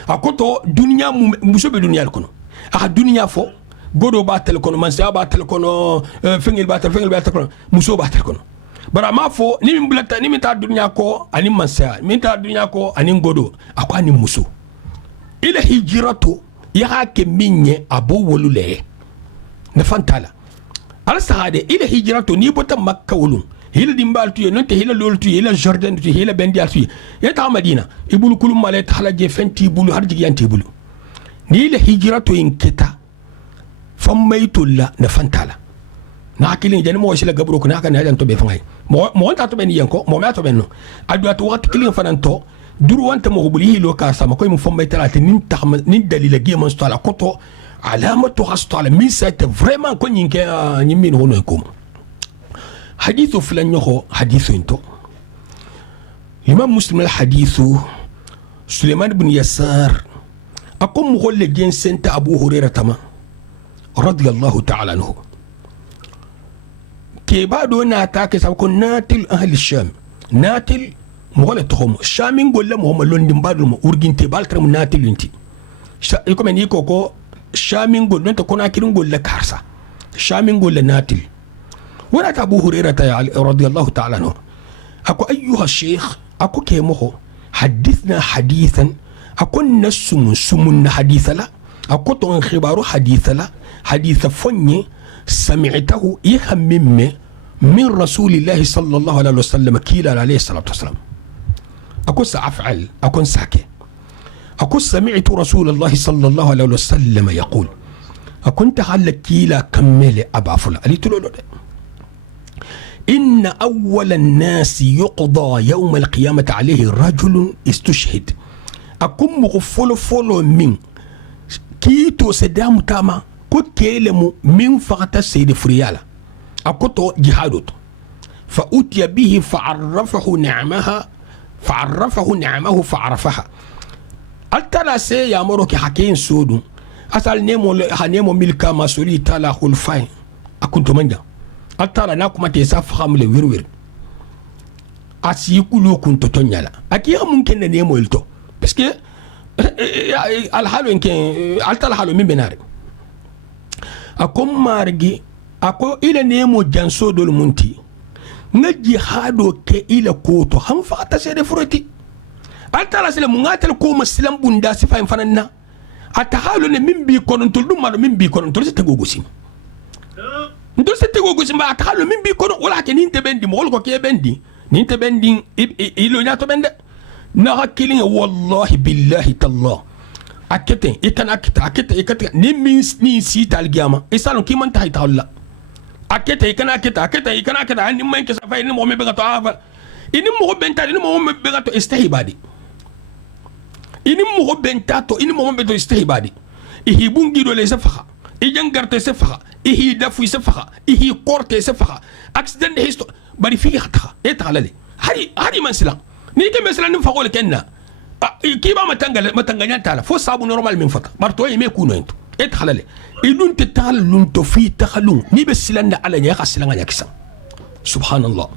akoto dunya muso be dunya kono a dunya fo godo ba tel kono man sa ba tel kono fengel ba tel kono muso ba tel kono bara ma fo ni min bulata ni min ta dunya ko ani man sa min ta dunya ko ani godo akwa ni muso ila hijratu ya ke minye abu wolule na fantala ala sahade ila hijratu ni bota makka wolun hila dimbal tuye nonte hila lol tuye hila jordan tuye hila bendial tuye yata madina ibulu kulum male tahala je fenti bulu harji yanti bulu ni ila hijratu inketa fammaytulla na fantala na hakilin jani mo wasila gabro ko naka na dan to be fangay mo ta to ben yanko mo ma to ben no adu atu wat kilin fananto duru wanta mo buli lo ka sama koy mo fambay talati nin taxma nin dalila gi man stala koto alamatu hastala min sayta vraiment ko nyinke nyimin hono ko hadithu fulan ñoxo hadithu into imam muslim al hadithu suleiman ibn yasar akom mo golle gen senta abu hurairah tama radiyallahu ta'ala anhu ke bado na ta ke sab ko natil ahli sham natil mogole tohom shamin golle mo londi mbadul mo urginte baltre mo natilunti ko men yiko ko shamin golle to kona kirin golle karsa shamin golle natil wala ta abu hurairah radiyallahu ta'ala anhu ako ayyuha sheikh ako ke mo hadithna hadithan akon nasum sumun haditha la ako to khibaru haditha la haditha fonye sami'tahu yahammim min rasulillahi sallallahu alaihi wasallam kila alayhi salatu wasallam أكون سأفعل أكون ساكي أكون سمعت رسول الله صلى الله عليه وسلم يقول أكون تعلق كيلا كمل أبا فلا إن أول الناس يقضى يوم القيامة عليه رجل استشهد أكون مغفل فلو من كيتو سدام تاما كو كيلم من فقط السيد فريالا أكو جهادوت فأتي به فعرفه نعمه فعرفها التلا سي يامرك حكين سودو أسأل نيمو ملكا مسؤولي تالا خلفاين أكنت منجا التلا ناكو ما تيساف خامل ويروير أسيكولو كنت تنيالا أكيد ممكن نيمو يلتو بس كي الحالو إنك التلا حالو من بناري أكو مارجي أكو إلى نيمو جانسو دول منتي ngaji hado ke ila koto han fata sai da furati altala sele mu ngatal ko muslim bunda sifa en fananna ata halu ne min bi konon tul dum malo min bi konon tul se tego gosim ndol se tego gosim ba ata halu min bi konon wala ke ninte bendi mo ko ke bendi ninte bendi ilo nyato bende na hakilin wallahi billahi tallah akete ikana akete ni min ni si tal giyama isalon ki man tahay tawalla aketa ikana aketa ni man ke safa ni mo me begato ava ini mo benta ni mo me begato istihibadi ini mo benta to ini mo begato istihibadi ihi bungi do le safa ijangarte safa ihi dafu safa ihi korte safa accident histo bari fi khata etalale hari man sila ni ke mesela ni fagol kenna kiba matanganya tala fo sabu normal min fata barto yeme kuno ento etalale idun tetalun to fi takhalun ni besilanda ala nya khasilanga nya kisa subhanallah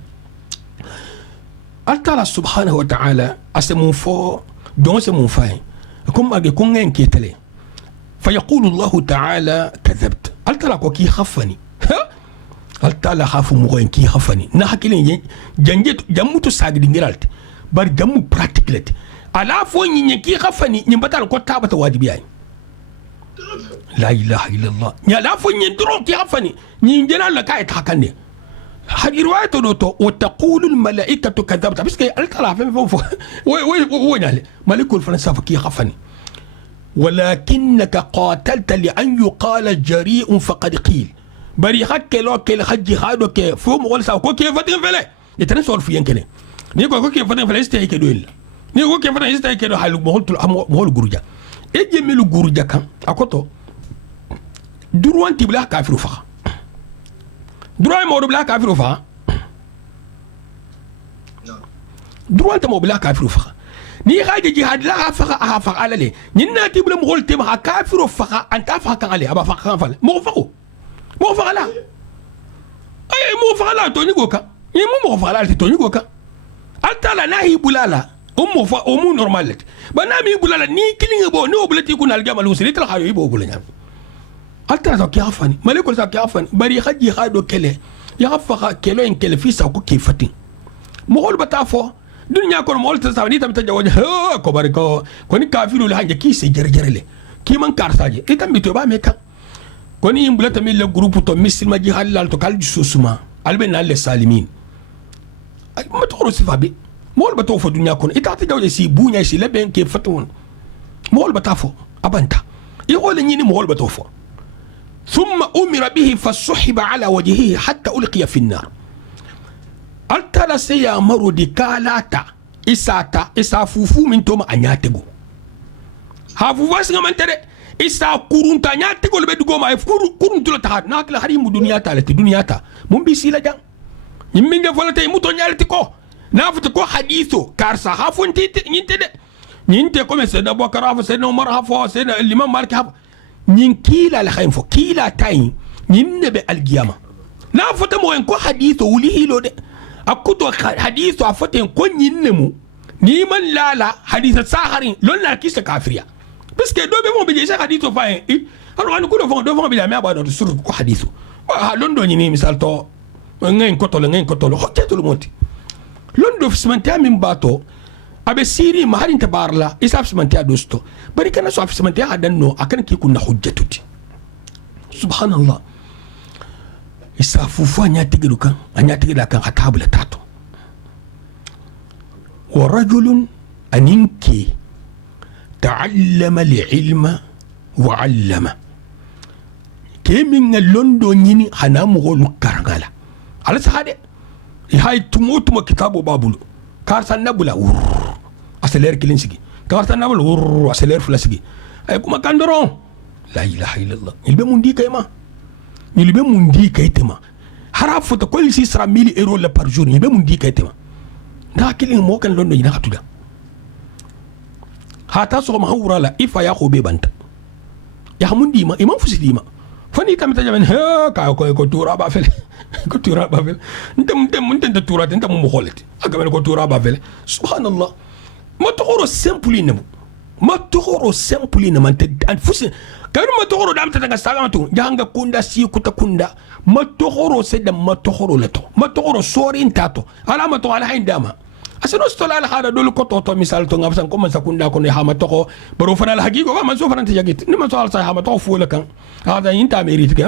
altala subhanahu wa ta'ala asemu fo don se mon fay comme age kongen ketele فيقول الله تعالى كذبت altala ko ki khafani altala khafu moyen ki khafani na hakile janget jamuto sagdi ngiralt bar jamu practicality ala fo nyi ki khafani nyi batal ko tabata wajibi ay la ilaha illallah nya la fo nyi dro ki khafani nyi ngena la kay takande hadi riwayatu doto wa taqulu al malaikatu kadhabta biske altala fa fo wo nyale malikul faransa ki khafani ولكنك قاتلت لأن يقال جريء فقد قيل بري حكي لو كل حجي خادو كي فوم ولا ساو كو كي فتن فله يتنسول في ينكني نيكو كي فتن فله استي كي دويل نيكو كي فتن استي كي دو حال مول غورجا اجي ميلو غورجا كان اكوتو دروان تي بلا كافر فخ دروان مو بلا كافر فخ دروان تي مو بلا كافر فخ ni gaje jihad la fa alale ni nati bula mo holte ma kafiru fa anta fa kan ale aba fa kan fa mo fa la ay mo fa la to ni goka ni mo fa la to ni goka altala nahi bulala ummo fa umu normalet banami bulala ni kilinga bo no bulati kun aljamal usri tal khayo bo bulanya altala to kiafani malikul sa kiafani bari khaji khado kele ya fa kelo en kele fi sa ko kifatin mo hol batafo dunya ko mo ta sabani tam ta jawaje ko bari ko ni kafiru la hanje ki se jerjerele ki man karsaje itam bito ba me kan ko ni imbula tam le groupe to misil ji halal to kal susuma alben al salimin ay ma to sifa bi mo ba to fo dunya ko ita ta jawaje si bunya si leben ke fatun mo ba ta fo abanta i wala ni mo ba to fo thumma umira bihi fasuhiba ala wajhihi hatta ulqiya fi an-nar altala se ya maro di kalata isa fufu min toma anyatego ha fufu singa mantere isa kurunta anyatego lebe dugo ma kuruntu la ta na kala harimu duniya ta lati duniya ta mun bi sila jang nyimminga volata muto nyalti ko na futa ko hadithu karsa hafun tite nyinte ko mese da bokara fa se no mar hafo se na limam malik hafo nyin kila la khaym fo kila tay nyinne be algiyama na futa mo en ko hadithu wuli hilo de akuto hadithu afoten ko nyinnemu ni man lala haditha saharin lon la kisa kafiriya parce do be mo be je hadithu fa alors an ko do fon be la me abado sur ko hadithu ha lon do nyini misal to ngain ko tolo hoteto lo monti lon do fismanta min bato abe siri ma hadin tabarla isa fismanta dosto bari kana so fismanta adanno akan ki kunna hujjatuti subhanallah isa fufu anyatigidu kan kan hatabula tato wa rajulun aninki ta'allama li'ilma wa 'allama kemin londo nyini hanamu golu karangala ala sahade hay tumutu kitabu babulu karsan nabula aseler kilin sigi karsan nabula aseler fulasigi ay kuma kandoron la ilaha illallah ilbe mundi kayma يلبي مندي كيتما حرف تقول سي 100,000 € لا بار جور يلبي مندي كيتما لكن مو كان لون ينا خطودا هاتا سو ما هورا لا إفا يا خو بيبانت يا مندي ما إمام فسي ديما فني تام تجمن ها كا كو تورا بافل كو تورا بافل انت تورا انت مو خولت اكمل كو تورا بافل سبحان الله ما تخورو سامبلي نمو ما تخورو سامبلي نما انت فسي كانوا ما تخورو دام تتغسطاغانتو جانغا كوندا سي كوتا كوندا ما تخورو سيدا ما تخورو لتو ما تخورو سورين تاتو على ما تو على حين داما asano stola ala hada dolu ko to misal to ngam san ko man sakunda ko ne hama to ko baro fana la hagigo ba man so fana tijagit ni man so al sa hama to fu la kan hada inta merit ka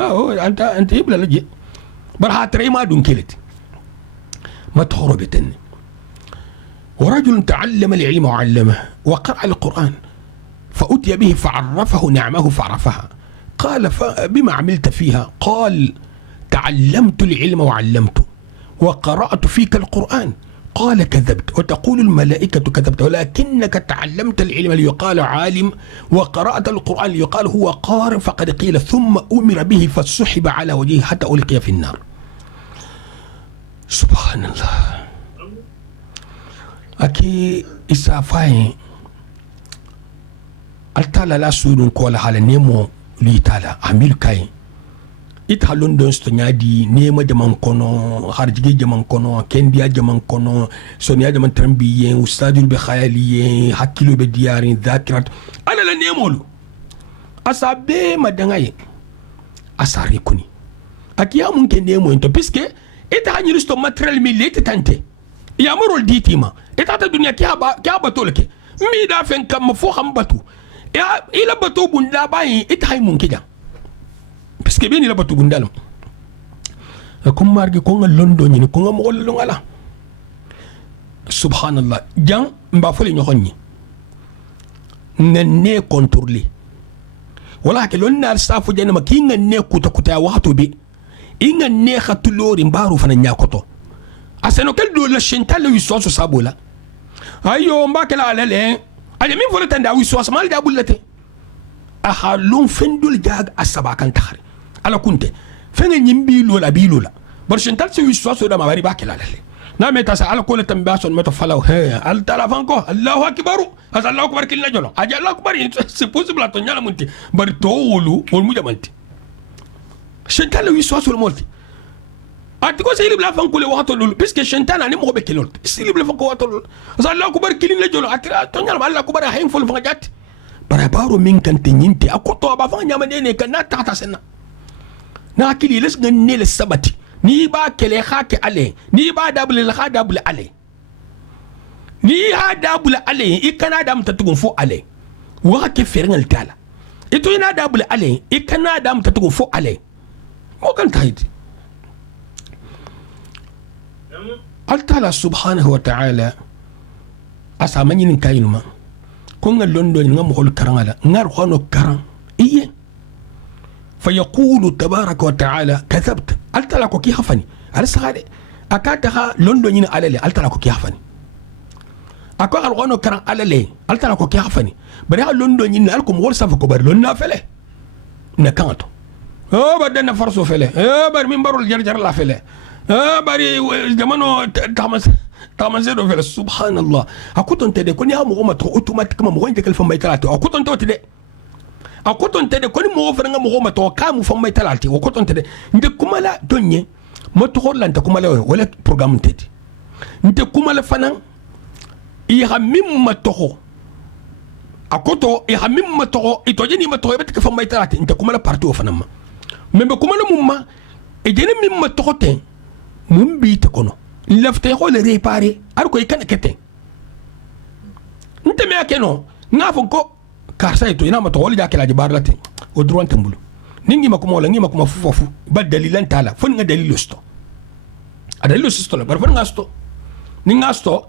anta ibla laji bar ha tre ma dun kelet ما تخربت ورجل تعلم العلم وعلمه وقرأ القرآن فأتي به فعرفه نعمه فعرفها قال بما عملت فيها قال تعلمت العلم وعلمته وقرأت فيك القرآن قال كذبت وتقول الملائكة كذبت ولكنك تعلمت العلم ليقال عالم وقرأت القرآن ليقال هو قارئ فقد قيل ثم أمر به فسحب على وجهه حتى ألقي في النار. سبحان الله. أكي إسافاين التالا لا سورون كولا على نيمو ليتالا عميل كاين ita london sto nyadi nema jaman kono harjige jaman kono kendia jaman kono sonia jaman trambiyen ustadul be khayaliyen hakilo be diyarin dhakirat ala la nemolu asabe madangaye asari kuni akiya mun ke nemo into piske ita hanyi sto material milite tante ya morol ditima ita ta dunya kya ba tolke mi da fen kam fo xam batu ya ila batu bunda bayi ita hay mun kija piske beni la batu bundalam ko margi ko ngal londo ni ko ngam wol lo ngala subhanallah jang mba fole ñoxonni ngane contrôler wala ke lon nar safu janama ki ngane kuta kuta waxtu bi ingane khatulori mbaru fana ñakoto aseno kel do la shental wi so sabola ayo mbakela alale aje min fole tanda wi so mal da bullate aha lon fendul jag asaba kan taxari ala kunte fenga nyimbi lola bi lola bar shental se wi so da mabari bakela alale na meta sa ala kole tambe son meto falaw he al talafan ko allahu akbar allahu akbar kilna jolo aja allahu akbar c'est possible to nyala munti bari to wolu wol mu jamanti shental wi so molti ati ko sey libla fan kole waxto lolu puisque shental ani mo be kelol sey libla fan ko waxto lolu allahu akbar kilna jolo ati to nyala allahu akbar hay fol fa jatti bara baro min kan te nyinti akoto ba fa nyama ne kan na tata senna na kili les ganne le sabati ni ba kele khake ale ni ba dabule la khadabule ale ni ha dabule ale ikana dam tatugun fo ale wa ke feringal tala ito ina dabule ale ikana dam tatugun fo ale mo kan tayit altala subhanahu wa ta'ala asamani nin kayinuma ko ngal londo ngam hol karangala ngar hono karang iye فيقول تبارك وتعالى كذبت قلت لك كي خفني على الصغار اكاتها لندن ين على لي قلت لك كي خفني اكو الغونو كران على لي قلت لك كي خفني بري لندن ين لكم ورسا فكبر لنا فله نكانتو بدنا فرسو فله بر من برو الجرجر لا فله بري زمانو تامسيدو فله سبحان الله اكو تنت دي كوني هم ما اوتوماتيكمون مو عندك الفم بيتلاتو اكو تنت دي akoton tede koni mo fere nga mo mato kamu fam may talalti o koton tede nde kumala donye mo to hollanta kumala wala programme tede nde kumala fanan i hamim mato akoto i hamim mato i tojeni mato bet ka fam may talalti nde kumala parti o fanan ma membe kumala mumma e jeni mim mato ten mum bi te kono lafte ko le réparer ar ko ikana kete nte me akeno ngafo ko karsa ito ina mato wali jakela jibar lati o droit tambulu ningi makuma wala ngi makuma fufu ba dalilan tala fon nga dalilu sto adalilu sto la bar fon nga sto ninga sto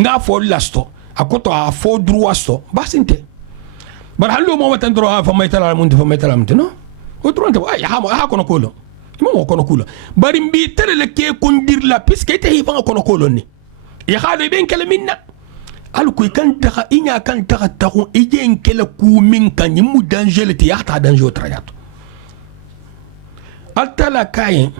nga fo lasto akoto a fo droit sto basinte bar hallo mo watan droit fa maytala mun fa maytala mun no o droit ay ha kono kolo mo kono kolo bar mbi tele le ke kondir la puisque te hi fa kono kolo ni ya khade ben kala minna alko kan taxa inya kan taxa taxu ijen kala ku min kan yimu danger ti yaxta danger o trayato altala kayen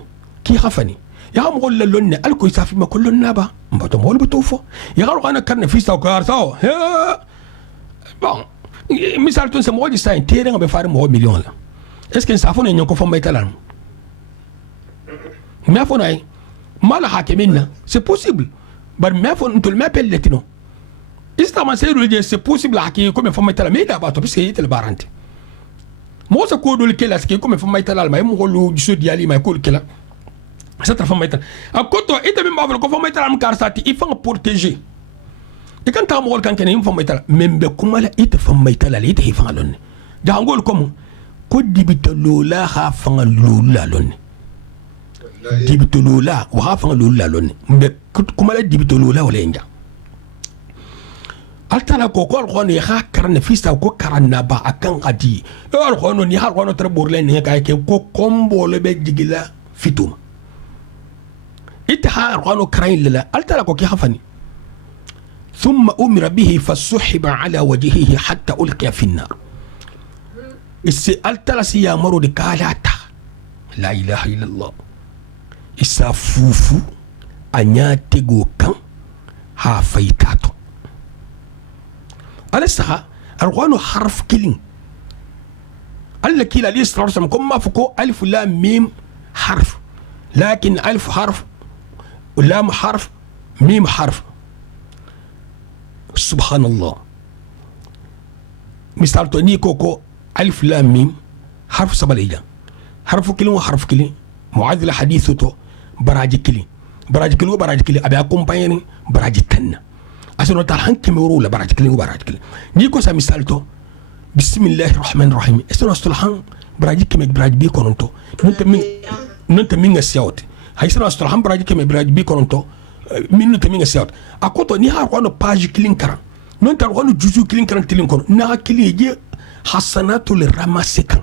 ki xafani ya mo la lonne alko safi ma ko lonna ba mbato mo lo tofo ya xaru xana kan fi saw kar saw bon misal ton se mo di sa tere ngabe fare mo million la est ce que ça fo ne nyoko fo may talan mais fo nay mala hakemina c'est possible bar mais fo ntul m'appelle letino istama seydul je c'est possible haki comme fo maytala mais da bato puisque yitel barante mo sa ko dol kela ski comme fo maytala may mo holu so diali may ko kela sa tra fo maytala akoto ite be mbavol ko fo maytala am karsati il faut protéger e kan ta mo hol kan ken fo maytala membe kumala ite fo maytala ite hi fa lonne jangol comme ko dibito lola ha fa lola lonne dibito lola wa ha fa lola lonne mbe kumala dibito lola wala enja altala ko ko alkhoni ha karne fista ko karanna ba akan qadi alkhoni ni har wono tre burle ni kay ke ko kombo le be jigila fituma اتها القرآن كرين لله قلت لك كي خفني ثم أمر به فسحب على وجهه حتى ألقي في النار قلت لك يا مرو دكالاتا لا إله إلا الله إسافوفو أنيا تيغو كان ها فايتاتو ألسها القرآن حرف كلين قال لك لا ليس رسم كم ما فكو ألف لام ميم حرف لكن ألف حرف ولام حرف ميم حرف سبحان الله مثال توني كوكو ألف لام ميم حرف سباليجا حرف كلين وحرف كلين معادلة حديثته براجي كلين براجي كلين وبراجي كلين أبي أكون بايني براجي تنا أصلا تلحن كميرو لبراجي كلين وبراجي كلين نيكو سا مثال تو بسم الله الرحمن الرحيم أصلا تلحن براجي كمي براجي بي كونتو ننت مين السياوت هاي سنة أسترحم براجي كمي براجي بي كونتو من ننت مين السياوت أكوتو نيها روانو باجي كلين كران ننت روانو جوجو كلين كران تلين كونو نها كلين يجي حسناتو للرماسي كان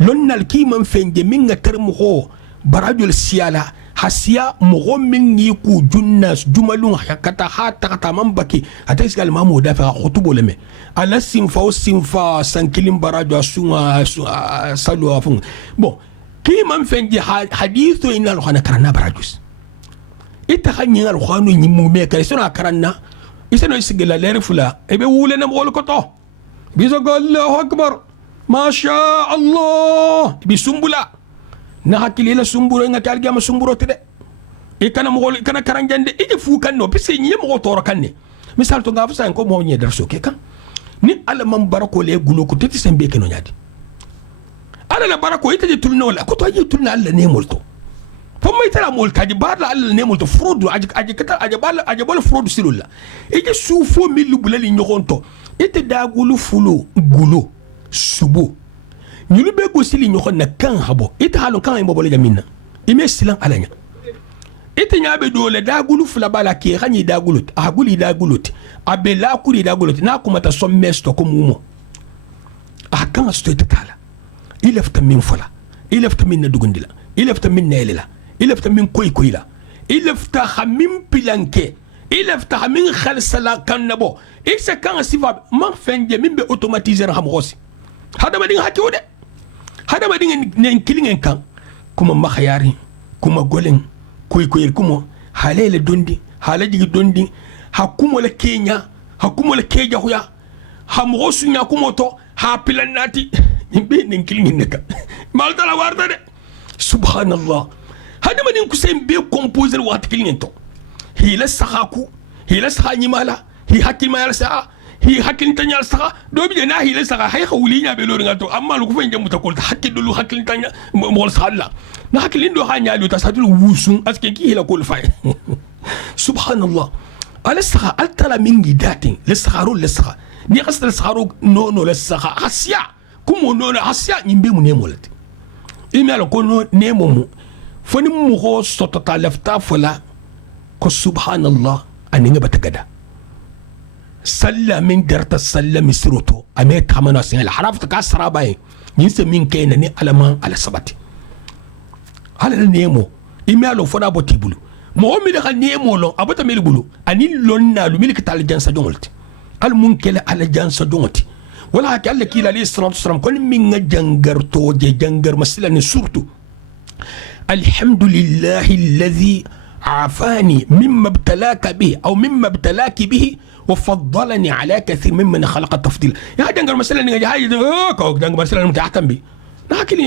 لون الكي من فنجي من ترمو براجو السيالة حسيا مغو من يكو جناس جمالون حكتا حتى حتى من بكي حتى يسكال مامو دافع خطبو لمي على السنفا سنكلين براجو سالو أفون بون كي من فنجي حديثو إن الخوانا كرانا براجوس إتخاني الخوانو نمو ميكا يسونا كرانا يسونا يسجل ليرفلا إبه ولنا مغول كتو بيزاق الله أكبر ما شاء الله بسنبلا نحكي ليلا سنبورو إنك ألقى ما سنبورو تده إكنا مغول إكنا كران جند إجي فوكانو بيسي نيه مغول تورا كاني مثال تنغا فسا ينكو مو نيه درسو كيكا ni ala man barako le gulo ko teti sembe ke no nyadi ala la barako ite je tulno la ko to je tulna alla ne molto fo may tara molta ji barla alla ne molto frodu aji kata aji bal frodu silula ite sufo milu bulali nyokonto ite dagulu fulo gulo subo nyulu be go sili nyokon na kan habo ite halon kan mo bole jamina ime silan alanya ite nyabe dole dagulu fula bala ke ganyi dagulut aguli dagulut abela kuri dagulut na kuma ta sommesto ko mumo akan asto tala ilafta min fula ilafta min dugundila ilafta min nelila ilafta min koykoyla ilafta khamim pilanke ilafta min khalsala kanabo isa kan sifa man fenje min be automatiser ham rosi hada badin hakiwde hada badin nen kilingen kan kuma makhayari kuma golen koykoyel kumo halele dondi halaji dondi hakumo le kenya hakumo le keja huya hamro sunya kumo to ha pilanati be nen kilingen neka malta la warda de subhanallah hada manin kusem be composer wat kilingen to hila sahaku hila sahani mala hi hakima yal sa hi hakil tanya sa do bi na hila saha hay khawlinya be loringa to amma lu ko fen jamu takol hakil dulu hakil tanya mo sala na hakilin do hanya do tasadul wusun aske ki hila kol fay subhanallah ala saha altala min gidatin lisakharu lisakha ni qasd lisakharu no lisakha asya kumo no asya nyimbe mu nemolati imi ala ko no nemo mu foni mu ko sotota lafta fola ko subhanallah aninga batagada salla min darta salla misruto ame tamana sin harafta ka sarabay yinse min kayna ni alama ala sabati ala nemo imi ala fona botibulu mo mi da nemo lo abata mel bulu ani lonna lu milki tal jansa jongolti al munkela ala jansa jongoti wala ka alla kila li sallallahu alaihi wasallam kon min jangar to je jangar masalan surtout alhamdulillahi alladhi عافاني مما ابتلاك به او مما ابتلاك به وفضلني على كثير ممن خلق التفضيل يا دنجر مثلا هاي دنجر مثلا متحكم بي لكن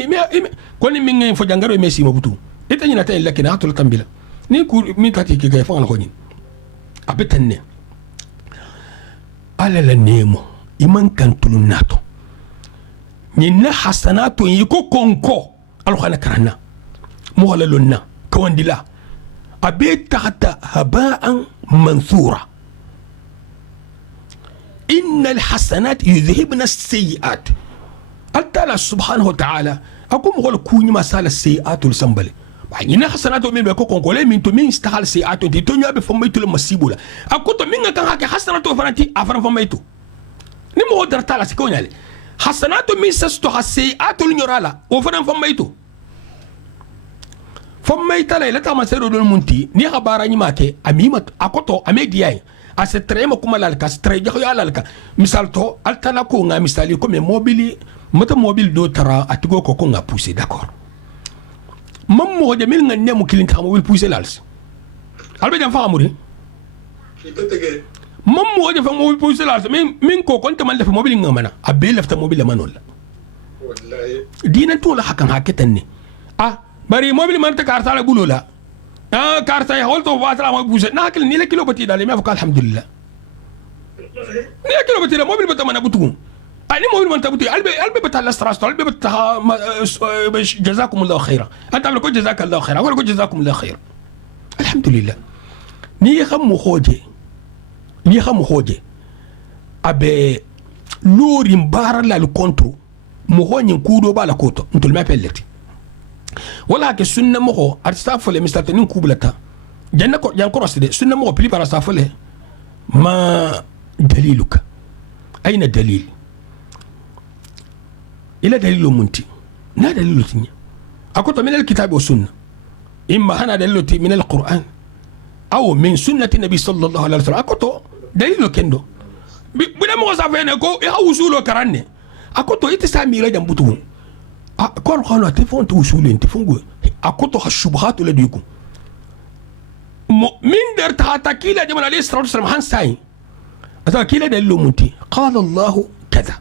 كل من فجنجر ميسي مبتو اتني نتاي لكن هاتو التنبيله ني كور مين تاتي كي فان الخوني ابتني على النيمو iman kan tulunnato nyinna hasanatu yiko konko alkhana karana mo wala lonna kawandila أبيت تحت هباء منثورا إن الحسنات يذهبن السيئات التالى سبحانه وتعالى أقوم أقول كوني مسال السيئات والسنبلي بعدين حسنات من بكون كولي من تمين استحال السيئات وانتي تونيا بفميتو لمسيبولا أقول مين كان هكي حسنات وفرنتي أفرن فميتو نمو قدر تالا سيكون يالي حسنات من سستو السيئات ونرالا وفرن فميتو fomma itala ila tama sero don munti ni habara ni make amima akoto amediai ase trema kuma lalka stre jaho ya lalka misal to altala ko nga misali ko me mobili mota mobile do tara atigo ko nga pousser d'accord mam mo de mil nga nemu kilin ta mobile pousser lals albe jam fa amuri mam mo de fa mobile pousser lals min ko konta mal def mobile nga mana abbe lafta mobile manol wallahi dina to la hakan haketan ni bari mobile man ta karta la bulula karta ya holto watra ma buse nakil ni la kilo bati dal ma fa alhamdulillah ni la kilo bati la mobile bata mana butu ani mobile man tabuti albe bata la stras albe bata jazakum allah khaira anta la ko jazaka allah khaira wala ko jazakum allah khair alhamdulillah ni xam xoje abe lori mbara la le contre mo honyin kudo bala koto ntul ma pelleti wala ke sunna mo arstafole mistatin kublata janna ko jan korosde sunna mo pili para safole ma daliluka aina dalil ila dalilu munti na dalilu tinya akoto min alkitab wa sunna imma hana dalilu min alquran aw min sunnati nabi sallallahu alaihi wasallam akoto dalilu kendo buda mo safene ko e hawsulo karanne akoto itisami jam butu كون خانوا تفون توصلين تفون أكتر الشبهات ولا ديكم من در تحتكيلا جمال عليه الصلاة والسلام هنساي أتاكيلا دلو منتي قال الله كذا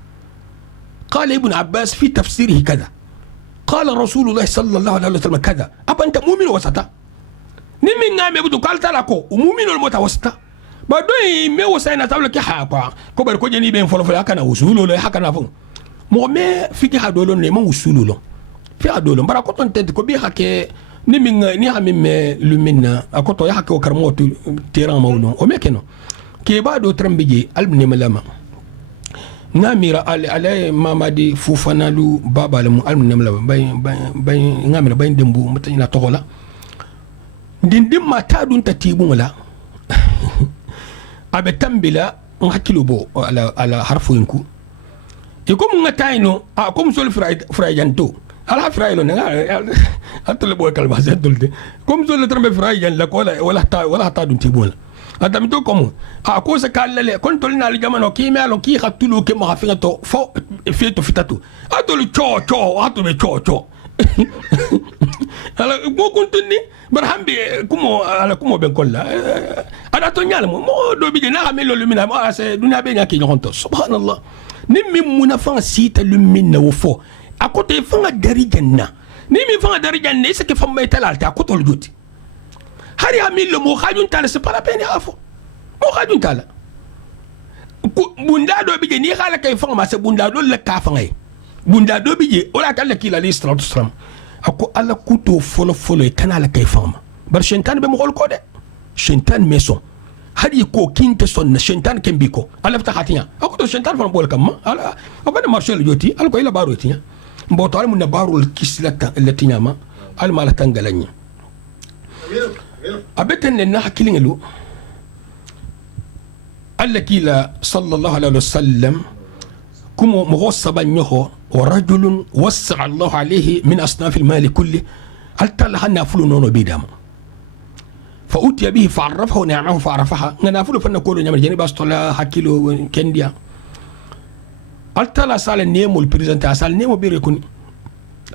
قال ابن عباس في تفسيره كذا قال رسول الله صلى الله عليه وسلم كذا أبا أنت مؤمن وسطا نمين نعم يبدو قال تلاكو ومؤمن المتوسطة بعدين ما وسائنا تقول كي حاقا كبر كوجني بين فلفل هكذا وصولوا له هكذا فون مومي فيك هادولو نيمو وسولولو في هادولو برا كوتون تنت كو بي حكي ني حميم لومينا اكوتو يا حكي وكرمو تيران مولو او ميكنو كي بادو ترمبيجي البني ملما ناميرا علي مامادي فوفانالو بابا لمو البني ملما باي ناميرا باي دمبو متنا تولا دين ما تادون تتيبون لا ابي تمبلا نحكيلو بو على حرف ينكو يكون مغتاينو اكم سول فرايجانتو على فرايلو نغا اتل بو كلمه زدلدي كم سول ترمب فرايجان لا ولا حتى دون تيبول ادمتو كوم اكو سكال كنت لنا الجمانو كيما لو كي خطلو كما فيتو فو فيتو فيتاتو اتلو تشو اتلو تشو ala mo kuntuni barhambi kumo ala kumo ben kolla ada to nyal mo do bi na xamé lolu mina mo ase dunya be nyaki ñonto subhanallah ni mi munafa sita lumina wo fo akote fanga dari janna ni mi fanga dari janna c'est que famba talal ta kotol joti hari amil mo khajun tala c'est pas la peine afo mo khajun tala bunda do bi ni xala kay fanga ma se bunda do la ka fanga bunda do bi wala kala kila li sallallahu alaihi wasallam ako ala kuto folo e kana la kay fama bar shentan be mo gol ko de shentan meso hadi ko kinte son na shentan kembi ko ala fta khatinya ako to shentan fam bol kam ala abana marshal joti al ko ila baro tinya mbo to al mun baro kislata latinya ma al mala tangalanya abeten na hakilingelu alla kila sallallahu alaihi wasallam كم مغصبا يهو ورجل وسع الله عليه من أصناف المال كله هل تلها نافل نونو بيدام فأتي به فعرفه نعمه فعرفها نافل فنقول نعمل جانب أسطلا حكيلو كنديا هل تلا سال نيمو البريزنت سال نيمو بيريكوني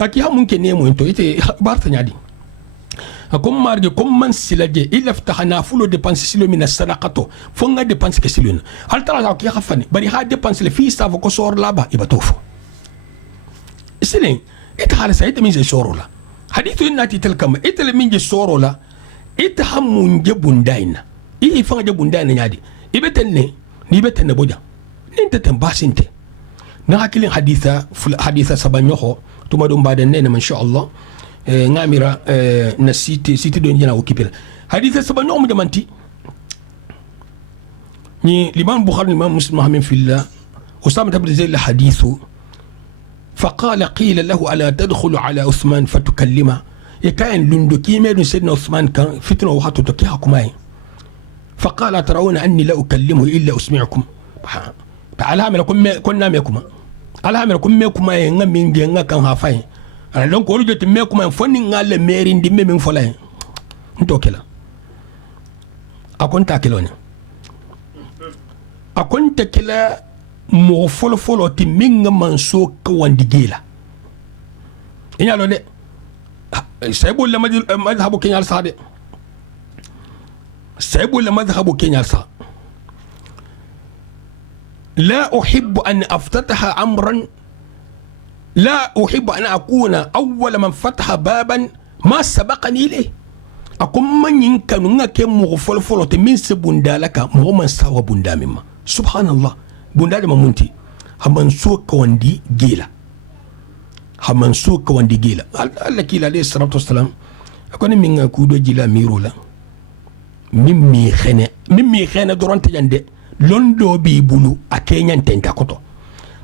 أكي هم ممكن نيمو انتو يتي بارتني عادي أكم مارجي كم من سلاجي إلا فتح نافلو ديبانس سيلو من الصدقة فنغا ديبانس كسيلون هل ترى كي خفني بري ها ديبانس في سافو كسور لابا يبتوفو سيلين إتحال سعيد من زي سورولا حديثو إناتي تلكم إتل من زي سورولا إتحمون جبون داينا إيه فنغا جبون داينا نادي إبتني نيبتن بوجا ننت تنباس انت نحكي حديثة سبانيوخو تمادون بعد النين من شاء الله ngamira na site do njana okipela haditha sabanyo mu jamanti ni liman bukhari imam muslim muhammad fillah usama ibn zayd hadithu فقال قيل له الا تدخل على عثمان فتكلمه يكاين لندكي ميدن سيدنا عثمان كان فتنه وحتى تكيها كماي فقال ترون اني لا اكلمه الا اسمعكم على عمل كنا ميكما على عمل كنا ميكما ينغا مينغا كان هافاي ana donc olu joti me kuma fonni ngale meri ndi me min fola nto kela akon ta kelone akon ta kela mo folo ti minga manso ko wandigela ina lo de saybo le madhhabu kenyal sade saybo le madhhabu kenyal sa لا أحب أن أفتتح أمرا لا أحب أن أكون أول من فتح بابا ما سبقني إليه أكون من ينكن كم مغفل فلوت من سبندالك مغمن سوا بندا مما سبحان الله بندا ما منتي هم سوق وندي جيلا هم سوق وندي جيلا الله كيلا عليه الصلاة والسلام أكون من كودو جيلا ميرولا ممي خنة دوران تجند londo bi bulu a Kenya ntenta koto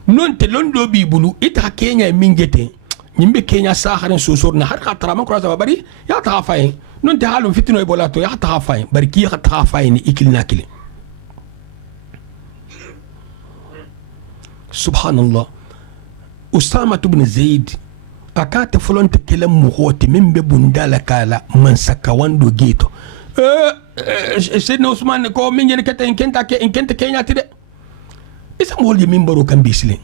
non te londo bi bulu ita Kenya mingete nyimbe Kenya sahara sosor na har khatra man kura bari ya ta fayin non te halum fitino ebola to ya ta fayin bari ki ya ta fayin ikil nakili subhanallah Usama ibn Zaid akata fulonta kelam muhoti mimbe bundala kala man sakawando geto Sidna Usman ko min jeni kete en kente Kenya tide isa moldi min baro kan bislin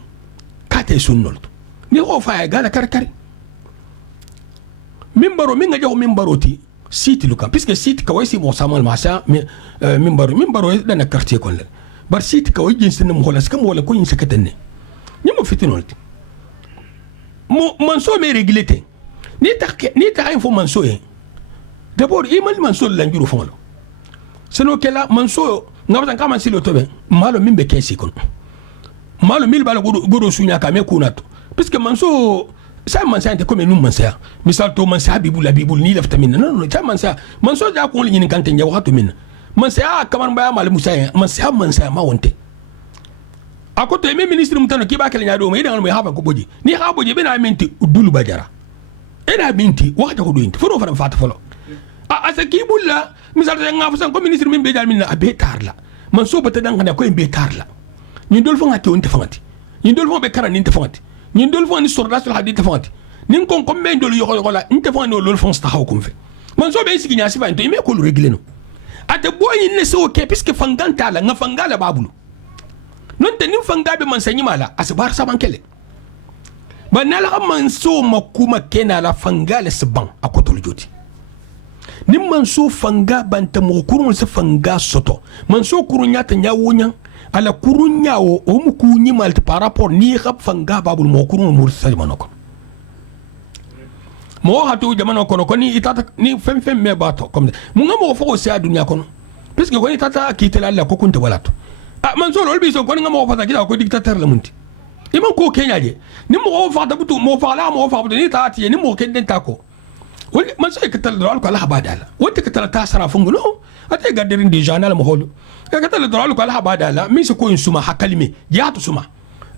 kate sunnol ni o fa gala karkari min baro min ngajo min baro ti siti luka puisque siti ka waysi mo samal masa min baro da na quartier kon bar siti ka wajin sin mo holas kam wala ko yin sakatenne ni mo fitinol ti mo manso me reglete ni ta info manso d'abord imal manso lanjuru fongolo seno kela manso ngabata kama silo tobe malo mimbe kesi kon malo mil bala godo sunya ka me kunato puisque manso sa mansa inte comme nous mansa misal to mansa bibul ni lafta minna non ta mansa ja ko ni kante nyaw hatu minna mansa kamar baya mal musa mansa ma wonte akoto me ministre mutano kiba kala nyaado me idan mo haba ko boji ni ha boji be na minti udulu bajara ina minti wata ko do inti foro fara fata folo asa kibulla misal ta ngafusan ko ministre min be dal minna abe tarla man so bata dan kana ko be tarla ni dol fo ngati on te fangati ni dol fo be karan ni te fangati ni dol fo ni sorda sul hadith te fangati ni kon be dol yo ko la inte fo no lol fo sta haw kum fe man so be sigi nyasi fa to ime ko lu regle no ate boyi ne so ke puisque fanganta la nga fangala babulu non te ni fangabe man sanyi mala asbar saban kele banala man so makuma kena la fangala saban akotol joti ni manso fanga banta mo kurun se fanga soto manso kurunya ta nyawonya ala kurunya o mu kunyi malti par rapport ni khab fanga babul mo kurun mursal manoko mo hatu jamano kono koni itata ni fem me bato comme mu ngamo fo se adunya kono puisque koni tata kitela la ko kunte walato manso lol bi so koni ngamo fata kila ko dictateur la munti iman ko Kenya je ni mo fata butu mo fala mo fa butu ni tati ni mo kenden tako wani man sai ka tala drawal ko Allah badala wanda ka tala tasara fungulo ate gadirin di journal mo holu ka tala drawal ko Allah badala mi su ko in suma hakalime jihatu suma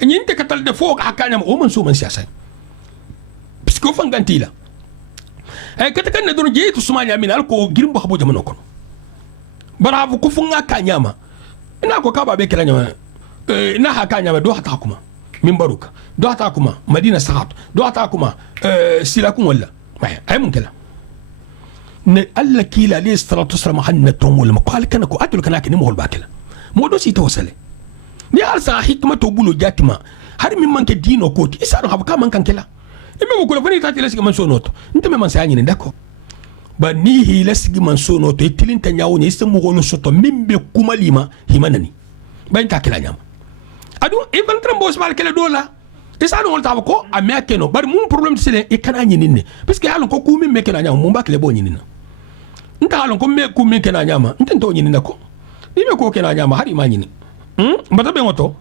nyin te ka tala de fo hakanya o man suma siyasa bisko fangantila ka ta kan don jitu suma nya min alko girimbo habo jamano kono bravo ku funga kanyama ina ko ka ba be kila nyama ina hakanya do hata kuma min baruka do hata kuma madina sahat do hata kuma silakun wala أي ممكن قال لك لا ليه الصلاة والسلام حنا توم ولا ما قال كنا كو أتلو كنا كني مهول باكلا مو دوسي توصله ni alsa hikma to bulo jatima har min manke dino koti isaro habka man kan kela imme ko ko fani tati lesi man sonoto nteme man sayani ndako ba ni hi lesi man sonoto itilinta nyawo ni istamu ko soto mimbe kumalima himanani ba inta kela nyama adu even trambos mal kela dola isa no volta ko ameke no bari mun problem sele e kana nyinine parce que halon ko kumi meke na nyama mun ba kele bo nyinina nta halon ko me kumi ke na nyama nten to nyinina ko ni me ko ke na nyama hari ma nyini mbata be ngoto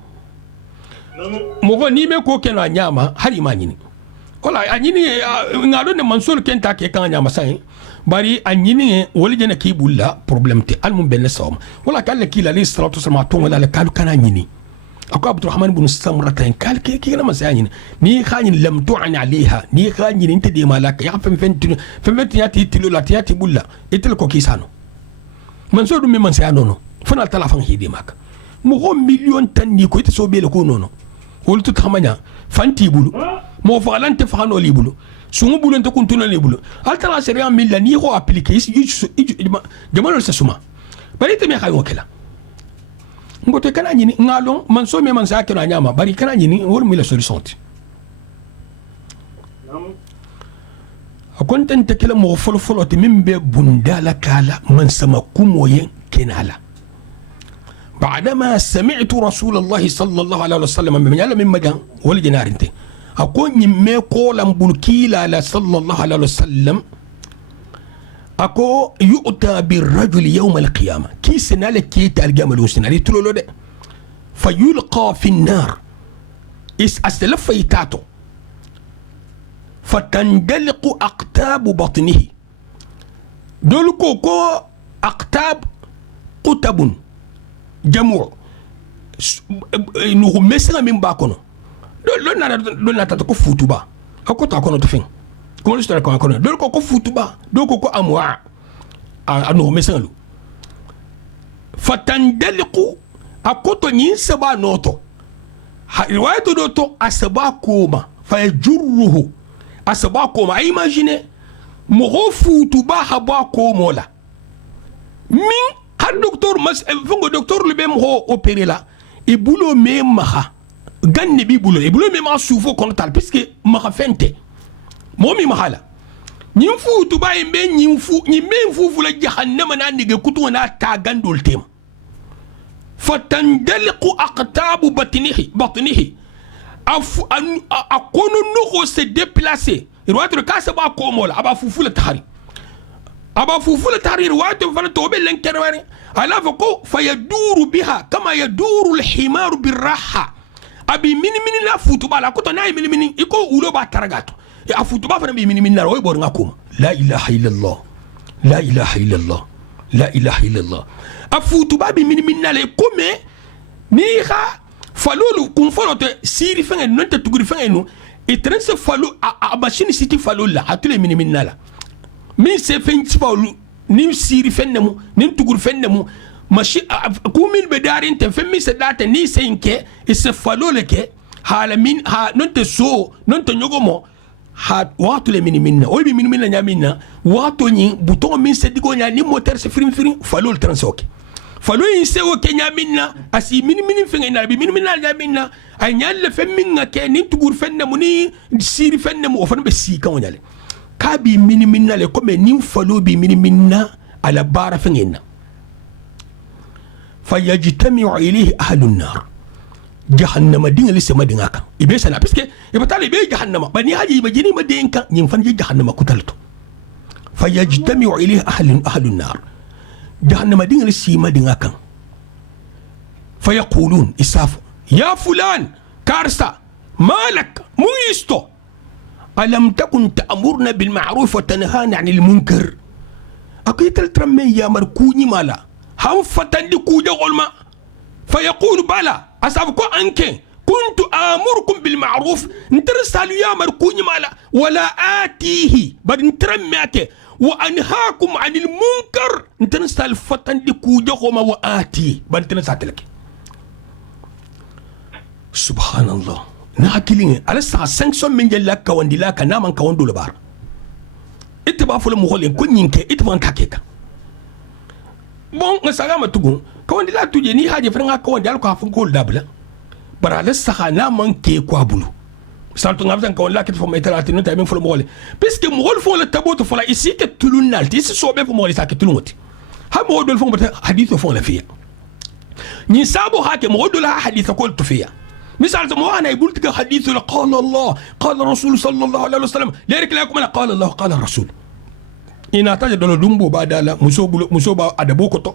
mo ko ni me ko ke na nyama hari ma nyini wala anyini ngalo ne mansol kenta ke kan nyama sai bari anyini woli jena ki bulla problem te al mun benne sawma wala kala kila li salatu sama to wala kalu kana nyini ako Abdurrahman ibn Samrata kal ke na masani ni khani lam tu'an alaiha ni khani inte de malaka ya fem ya titilo la tiati bulla itel ko kisano man so dum man sa nono fana telefon hidi maka mo ho million tan ni ko ite so bele ko nono wol tut xamanya fanti bulu mo falante fano li bulu sungu bulo nta kuntuna le bulo altala sharia milla ni ko appliquer jamano sa suma bari te me khayo kala ngote kana nyini ngalo man so me man sa kala nyama bari kana nyini wol mi la solution ti akonta nta kala mo folo te mimbe bundala kala man sama kumoye kenala بعدما سمعت رسول الله صلى الله عليه وسلم من يعلم من مجان ولا جنار انت أكون يمي قولا بلكيلا صلى الله عليه وسلم أكو يؤتى بالرجل يوم القيامة كي سنالك كي تلقى ملوسنا لتلولو ده فيلقى في النار أستلف يتاتو فتندلق أقتاب بطنه دولكو كو أقتاب قتب جموع نغو مسنا من باكونو لون ناتا تكو فوتوبا أكو تاكونو تفين كما لسنا كونو دول كو فوتوبا دول كو أمواع نغو مسنا لو فتندلق أكو تنين سبا نوتو رواية دوتو أسبا كوما فيجره أسبا كوما إيماجيني مغو فوتوبا حبا كومولا من har docteur mas fungo docteur le bem ho opérer là e boulot me maha ganne bi boulot e boulot me ma soufo kon tal puisque maha fente momi mahala nyimfu to baye be nyimfu fu la jahannama na nige kutu na ta gandol tem fatandaliqu aqtab batnihi akono no se déplacer il doit être casse ba komola aba fufu la tahari aba fufu la tahrir wato fana tobe len kerwari ala fako fayaduru biha kama yaduru alhimar birraha abi mini la futu bala ko to nay mini iko ulo ba taragato ya futu ba fana bi mini na roy bor ngakuma la ilaha illallah la ilaha illallah la ilaha illallah afutu ba bi mini na le kome ni kha falolu kun folote siri fenga non te tuguri fenga no e trense falu a machine city falu la atule mini na la min se fenci faulu nim siri fennemu nim tugur fennemu mashi kumin be darin te femmi se data ni se inke e se falole ke hala min ha non te so non te nyogomo ha watu le minimina o bi minimina nyamina watu nyi bouton min se digo nya ni moteur se frim falol transoke falo yin se o ke nyamina asi minimini fenga na bi minimina nyamina ay nyalle femmi ngake ni tugur fennemu ni siri fennemu o fan be si kan nyale kabi minimina le comme nim falo bi minimina ala bara fengena fayajtami'u ilayhi ahlun nar jahannama dinga lisse madinga kan ibe sana parce que ibe tali be jahannama bani haji be jini madinka nyim fan jahannama kutalto fayajtami'u ilayhi ahlun nar jahannama dinga lisse madinga kan fayaqulun isafu ya fulan karsa malak muisto ألم تكن تأمرنا بالمعروف وتنهانا عن المنكر أكيد الترمي يا مركوني مالا هم فتندي كوجا غلما فيقول بلا أسابكو أنك كنت آمركم بالمعروف نترسل يا مركوني مالا ولا آتيه بل نترميك وأنهاكم عن المنكر نترسل فتندي كوجا غلما وآتيه بل نترسل لك سبحان الله na kilin ala sa sanction min jella ka wandila ka naman ka wando labar itba fulu mu holen kunyinke itban ka keka bon ngasaga matugun ka wandila tuje ni haje franga ka wandal ko afun ko dabla bara ala sa naman ke ko bulu salto ngabtan ka wandala kit fo metala tinu ta min fulu mu holen puisque mu hol fo la taboto fo la ici que tulun nalti ici so be fo mo sa ke tulunoti ha mo dol fo mata hadithu fo la fiya ni sabo hake mo dol ha hadithu ko tufiya مثال زموانا يقول لك حديث قال الله قال الرسول صلى الله عليه وسلم ليرك لكم انا قال الله قال الرسول ان تجد دمبو بعد مسوبا ادبوكو تو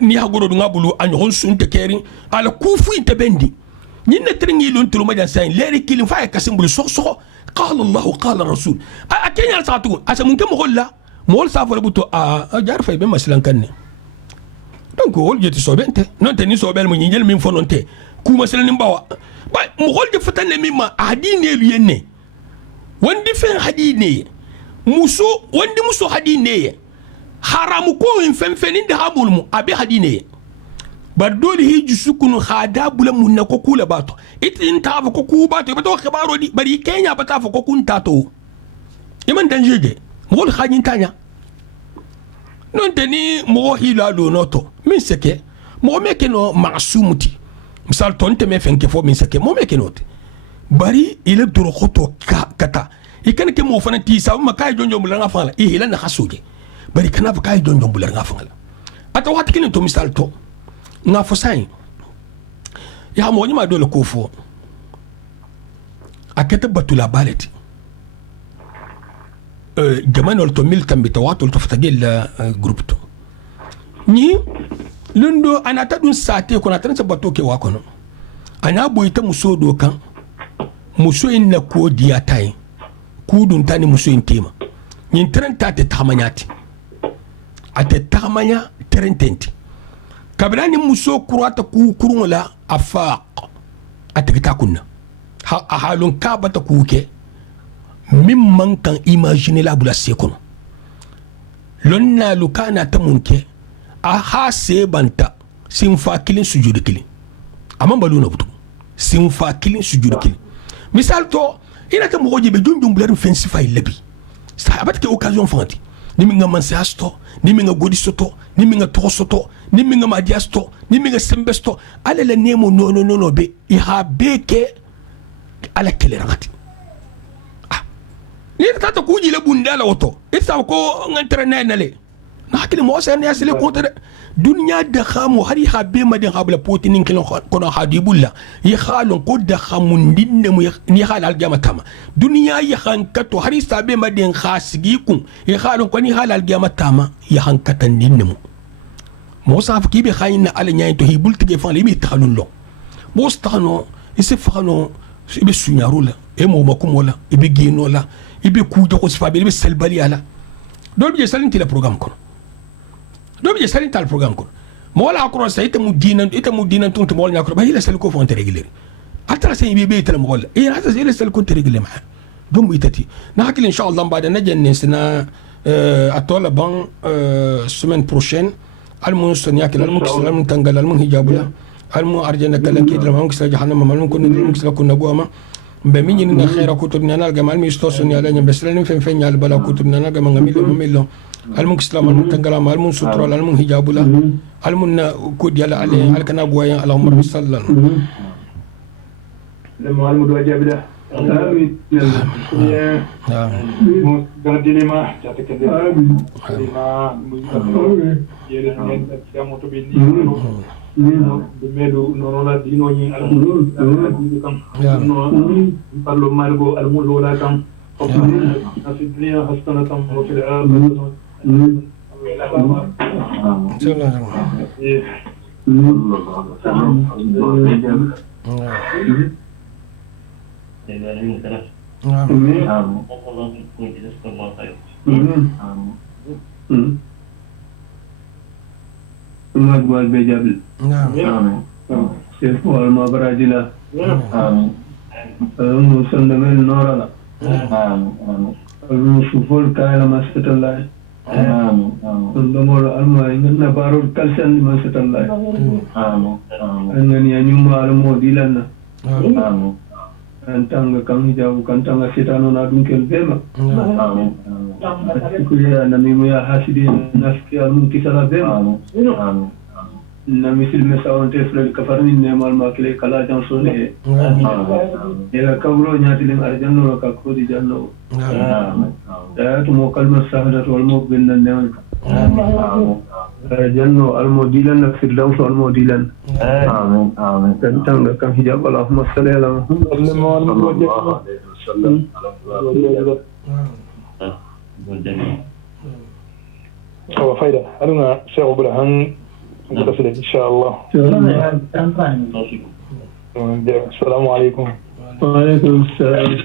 ni hagoro dunga bulu an hon sun te kerin ala kufu intabendi ni na tringi lon tulo majan sain leri kilin fa kasim bulu so qala allah qala rasul akenya saatu asa mun ke mo holla mo hol sa fa buto a jar fay be maslan kanne donc hol jeti sobente non te ni sobel mo nyel min fononte kuma sala nimbawa ba mo holde fatane mimma hadine luyenne wandi fen hadine muso wandi muso hadine haramu ko en fen inde habul mu abi hadine bar dole hiju sukunu khada bula mun ko kula bato itin ta fa ko ku bato bato khabaro di bari kenya bata fa ko kun tato iman danjege mo khagin tanya non teni mo hila do noto min seke mo meke no maasumuti misal tonte me fenke fo min seke mo meke note bari ile duro khoto kata ikane ke mo fana ti sa ma kay jonjo bular nga fangala hila na khasuge bari kana fa kay jonjo bular nga fangala ata wat kini to misal to nga fo sai ya mo nyima dole ko fo akete batula baleti jamanol to miltan bitawatol to fatagil group to ni lundo anata dun sate ko natana sabato ke wa kono ana boyita muso do kan muso inna ko diya tay kudun tani muso intima nyin trenta te tamanyati ate tamanya trententi kabla ni muso kurata ku kurunla afaq atigita kunna ha halun kabata kuke mimman kan imaginer la bula sekono lonna lukana ta munke a ha se banta sinfa kilin sujudu kilin amma baluna butu sinfa kilin sujudu kilin misal to ina ta mogoje be junjum bular fensi fay labi sa abat ke occasion fanti ni minga mansasto ni minga godisoto ni minga tosoto ni minga madiasto ni minga sembesto ala la nemo no be i ha beke ala kele ragati ni tata kuji le bundala woto isa ko ngantre nenale na hakili mo sen ya sele ko tere dunya da khamu hari habe madin habla potinin kilon kono hadibulla yi khalon ko da khamun dinne mu ni halal jamatama dunya yi hankato hari sabe madin khasigi kun yi khalon ko ni halal jamatama yi hankatan dinne mo sa fa kibe khayna ala nyaay to hibul tige fa limi takhalun lo mo stano isifano ibe sunyarula e mo makum wala ibe ginola ibe kujo ko sifa ibe selbali ala do bi salinti le programme ko do bi salinti le programme ko mo wala akro sa ite mu dinan tun to mo wala akro ba ila sal ko fon régulier atara sen ibe tele mo wala e hata ila sal ko régulier ma do mu itati na hakil inshallah ba da najanne sina atola ban semaine prochaine al mun sonia ke al mun kislam tangal al mun hijabula al mun arjana kala ke al mun kisla jahannam al mun kun al mun kisla kun nagoma بمين إن خير كتبنا نلقى مع المستوصن يا لين بس لين فين يا البلا كتبنا نلقى من مميلو المون كسلام المون تنقلام المون سطر المون حجاب لا المون كود يلا عليه على كنا بويا اللهم رب صلى الله لما المود وجاب له آمين يا قدني ما جاتك آمين ما مزيد يلين يا متبيني بميلو نورولا دينوني على كم نو مالغو المولولا كم في الدنيا حسنة وفي الآخرة المقبول بجبل نعم سيف والما براجلا المسلم النورلا المشوفول كايلا مسجد الله الدمور الما إننا بارو كلسن مسجد الله أنني أنيوم الموديلنا antanga kami jauh kantanga setano na dunkel bema kuya na mimi ya hasidi nafki almun kisala bema na misil mesawan tefle kafarni nemal makile kala jan sone ya kabro nyati ling arjanno ka kodi janno ya to mo kalma sahadat wal mo binna nemal janno almo dilan na firdaus almo dilan amin amin tentang kan hijab Allahumma salli ala Muhammad هو فايدة أنا شيخ برهان متصل إن شاء الله السلام عليكم وعليكم السلام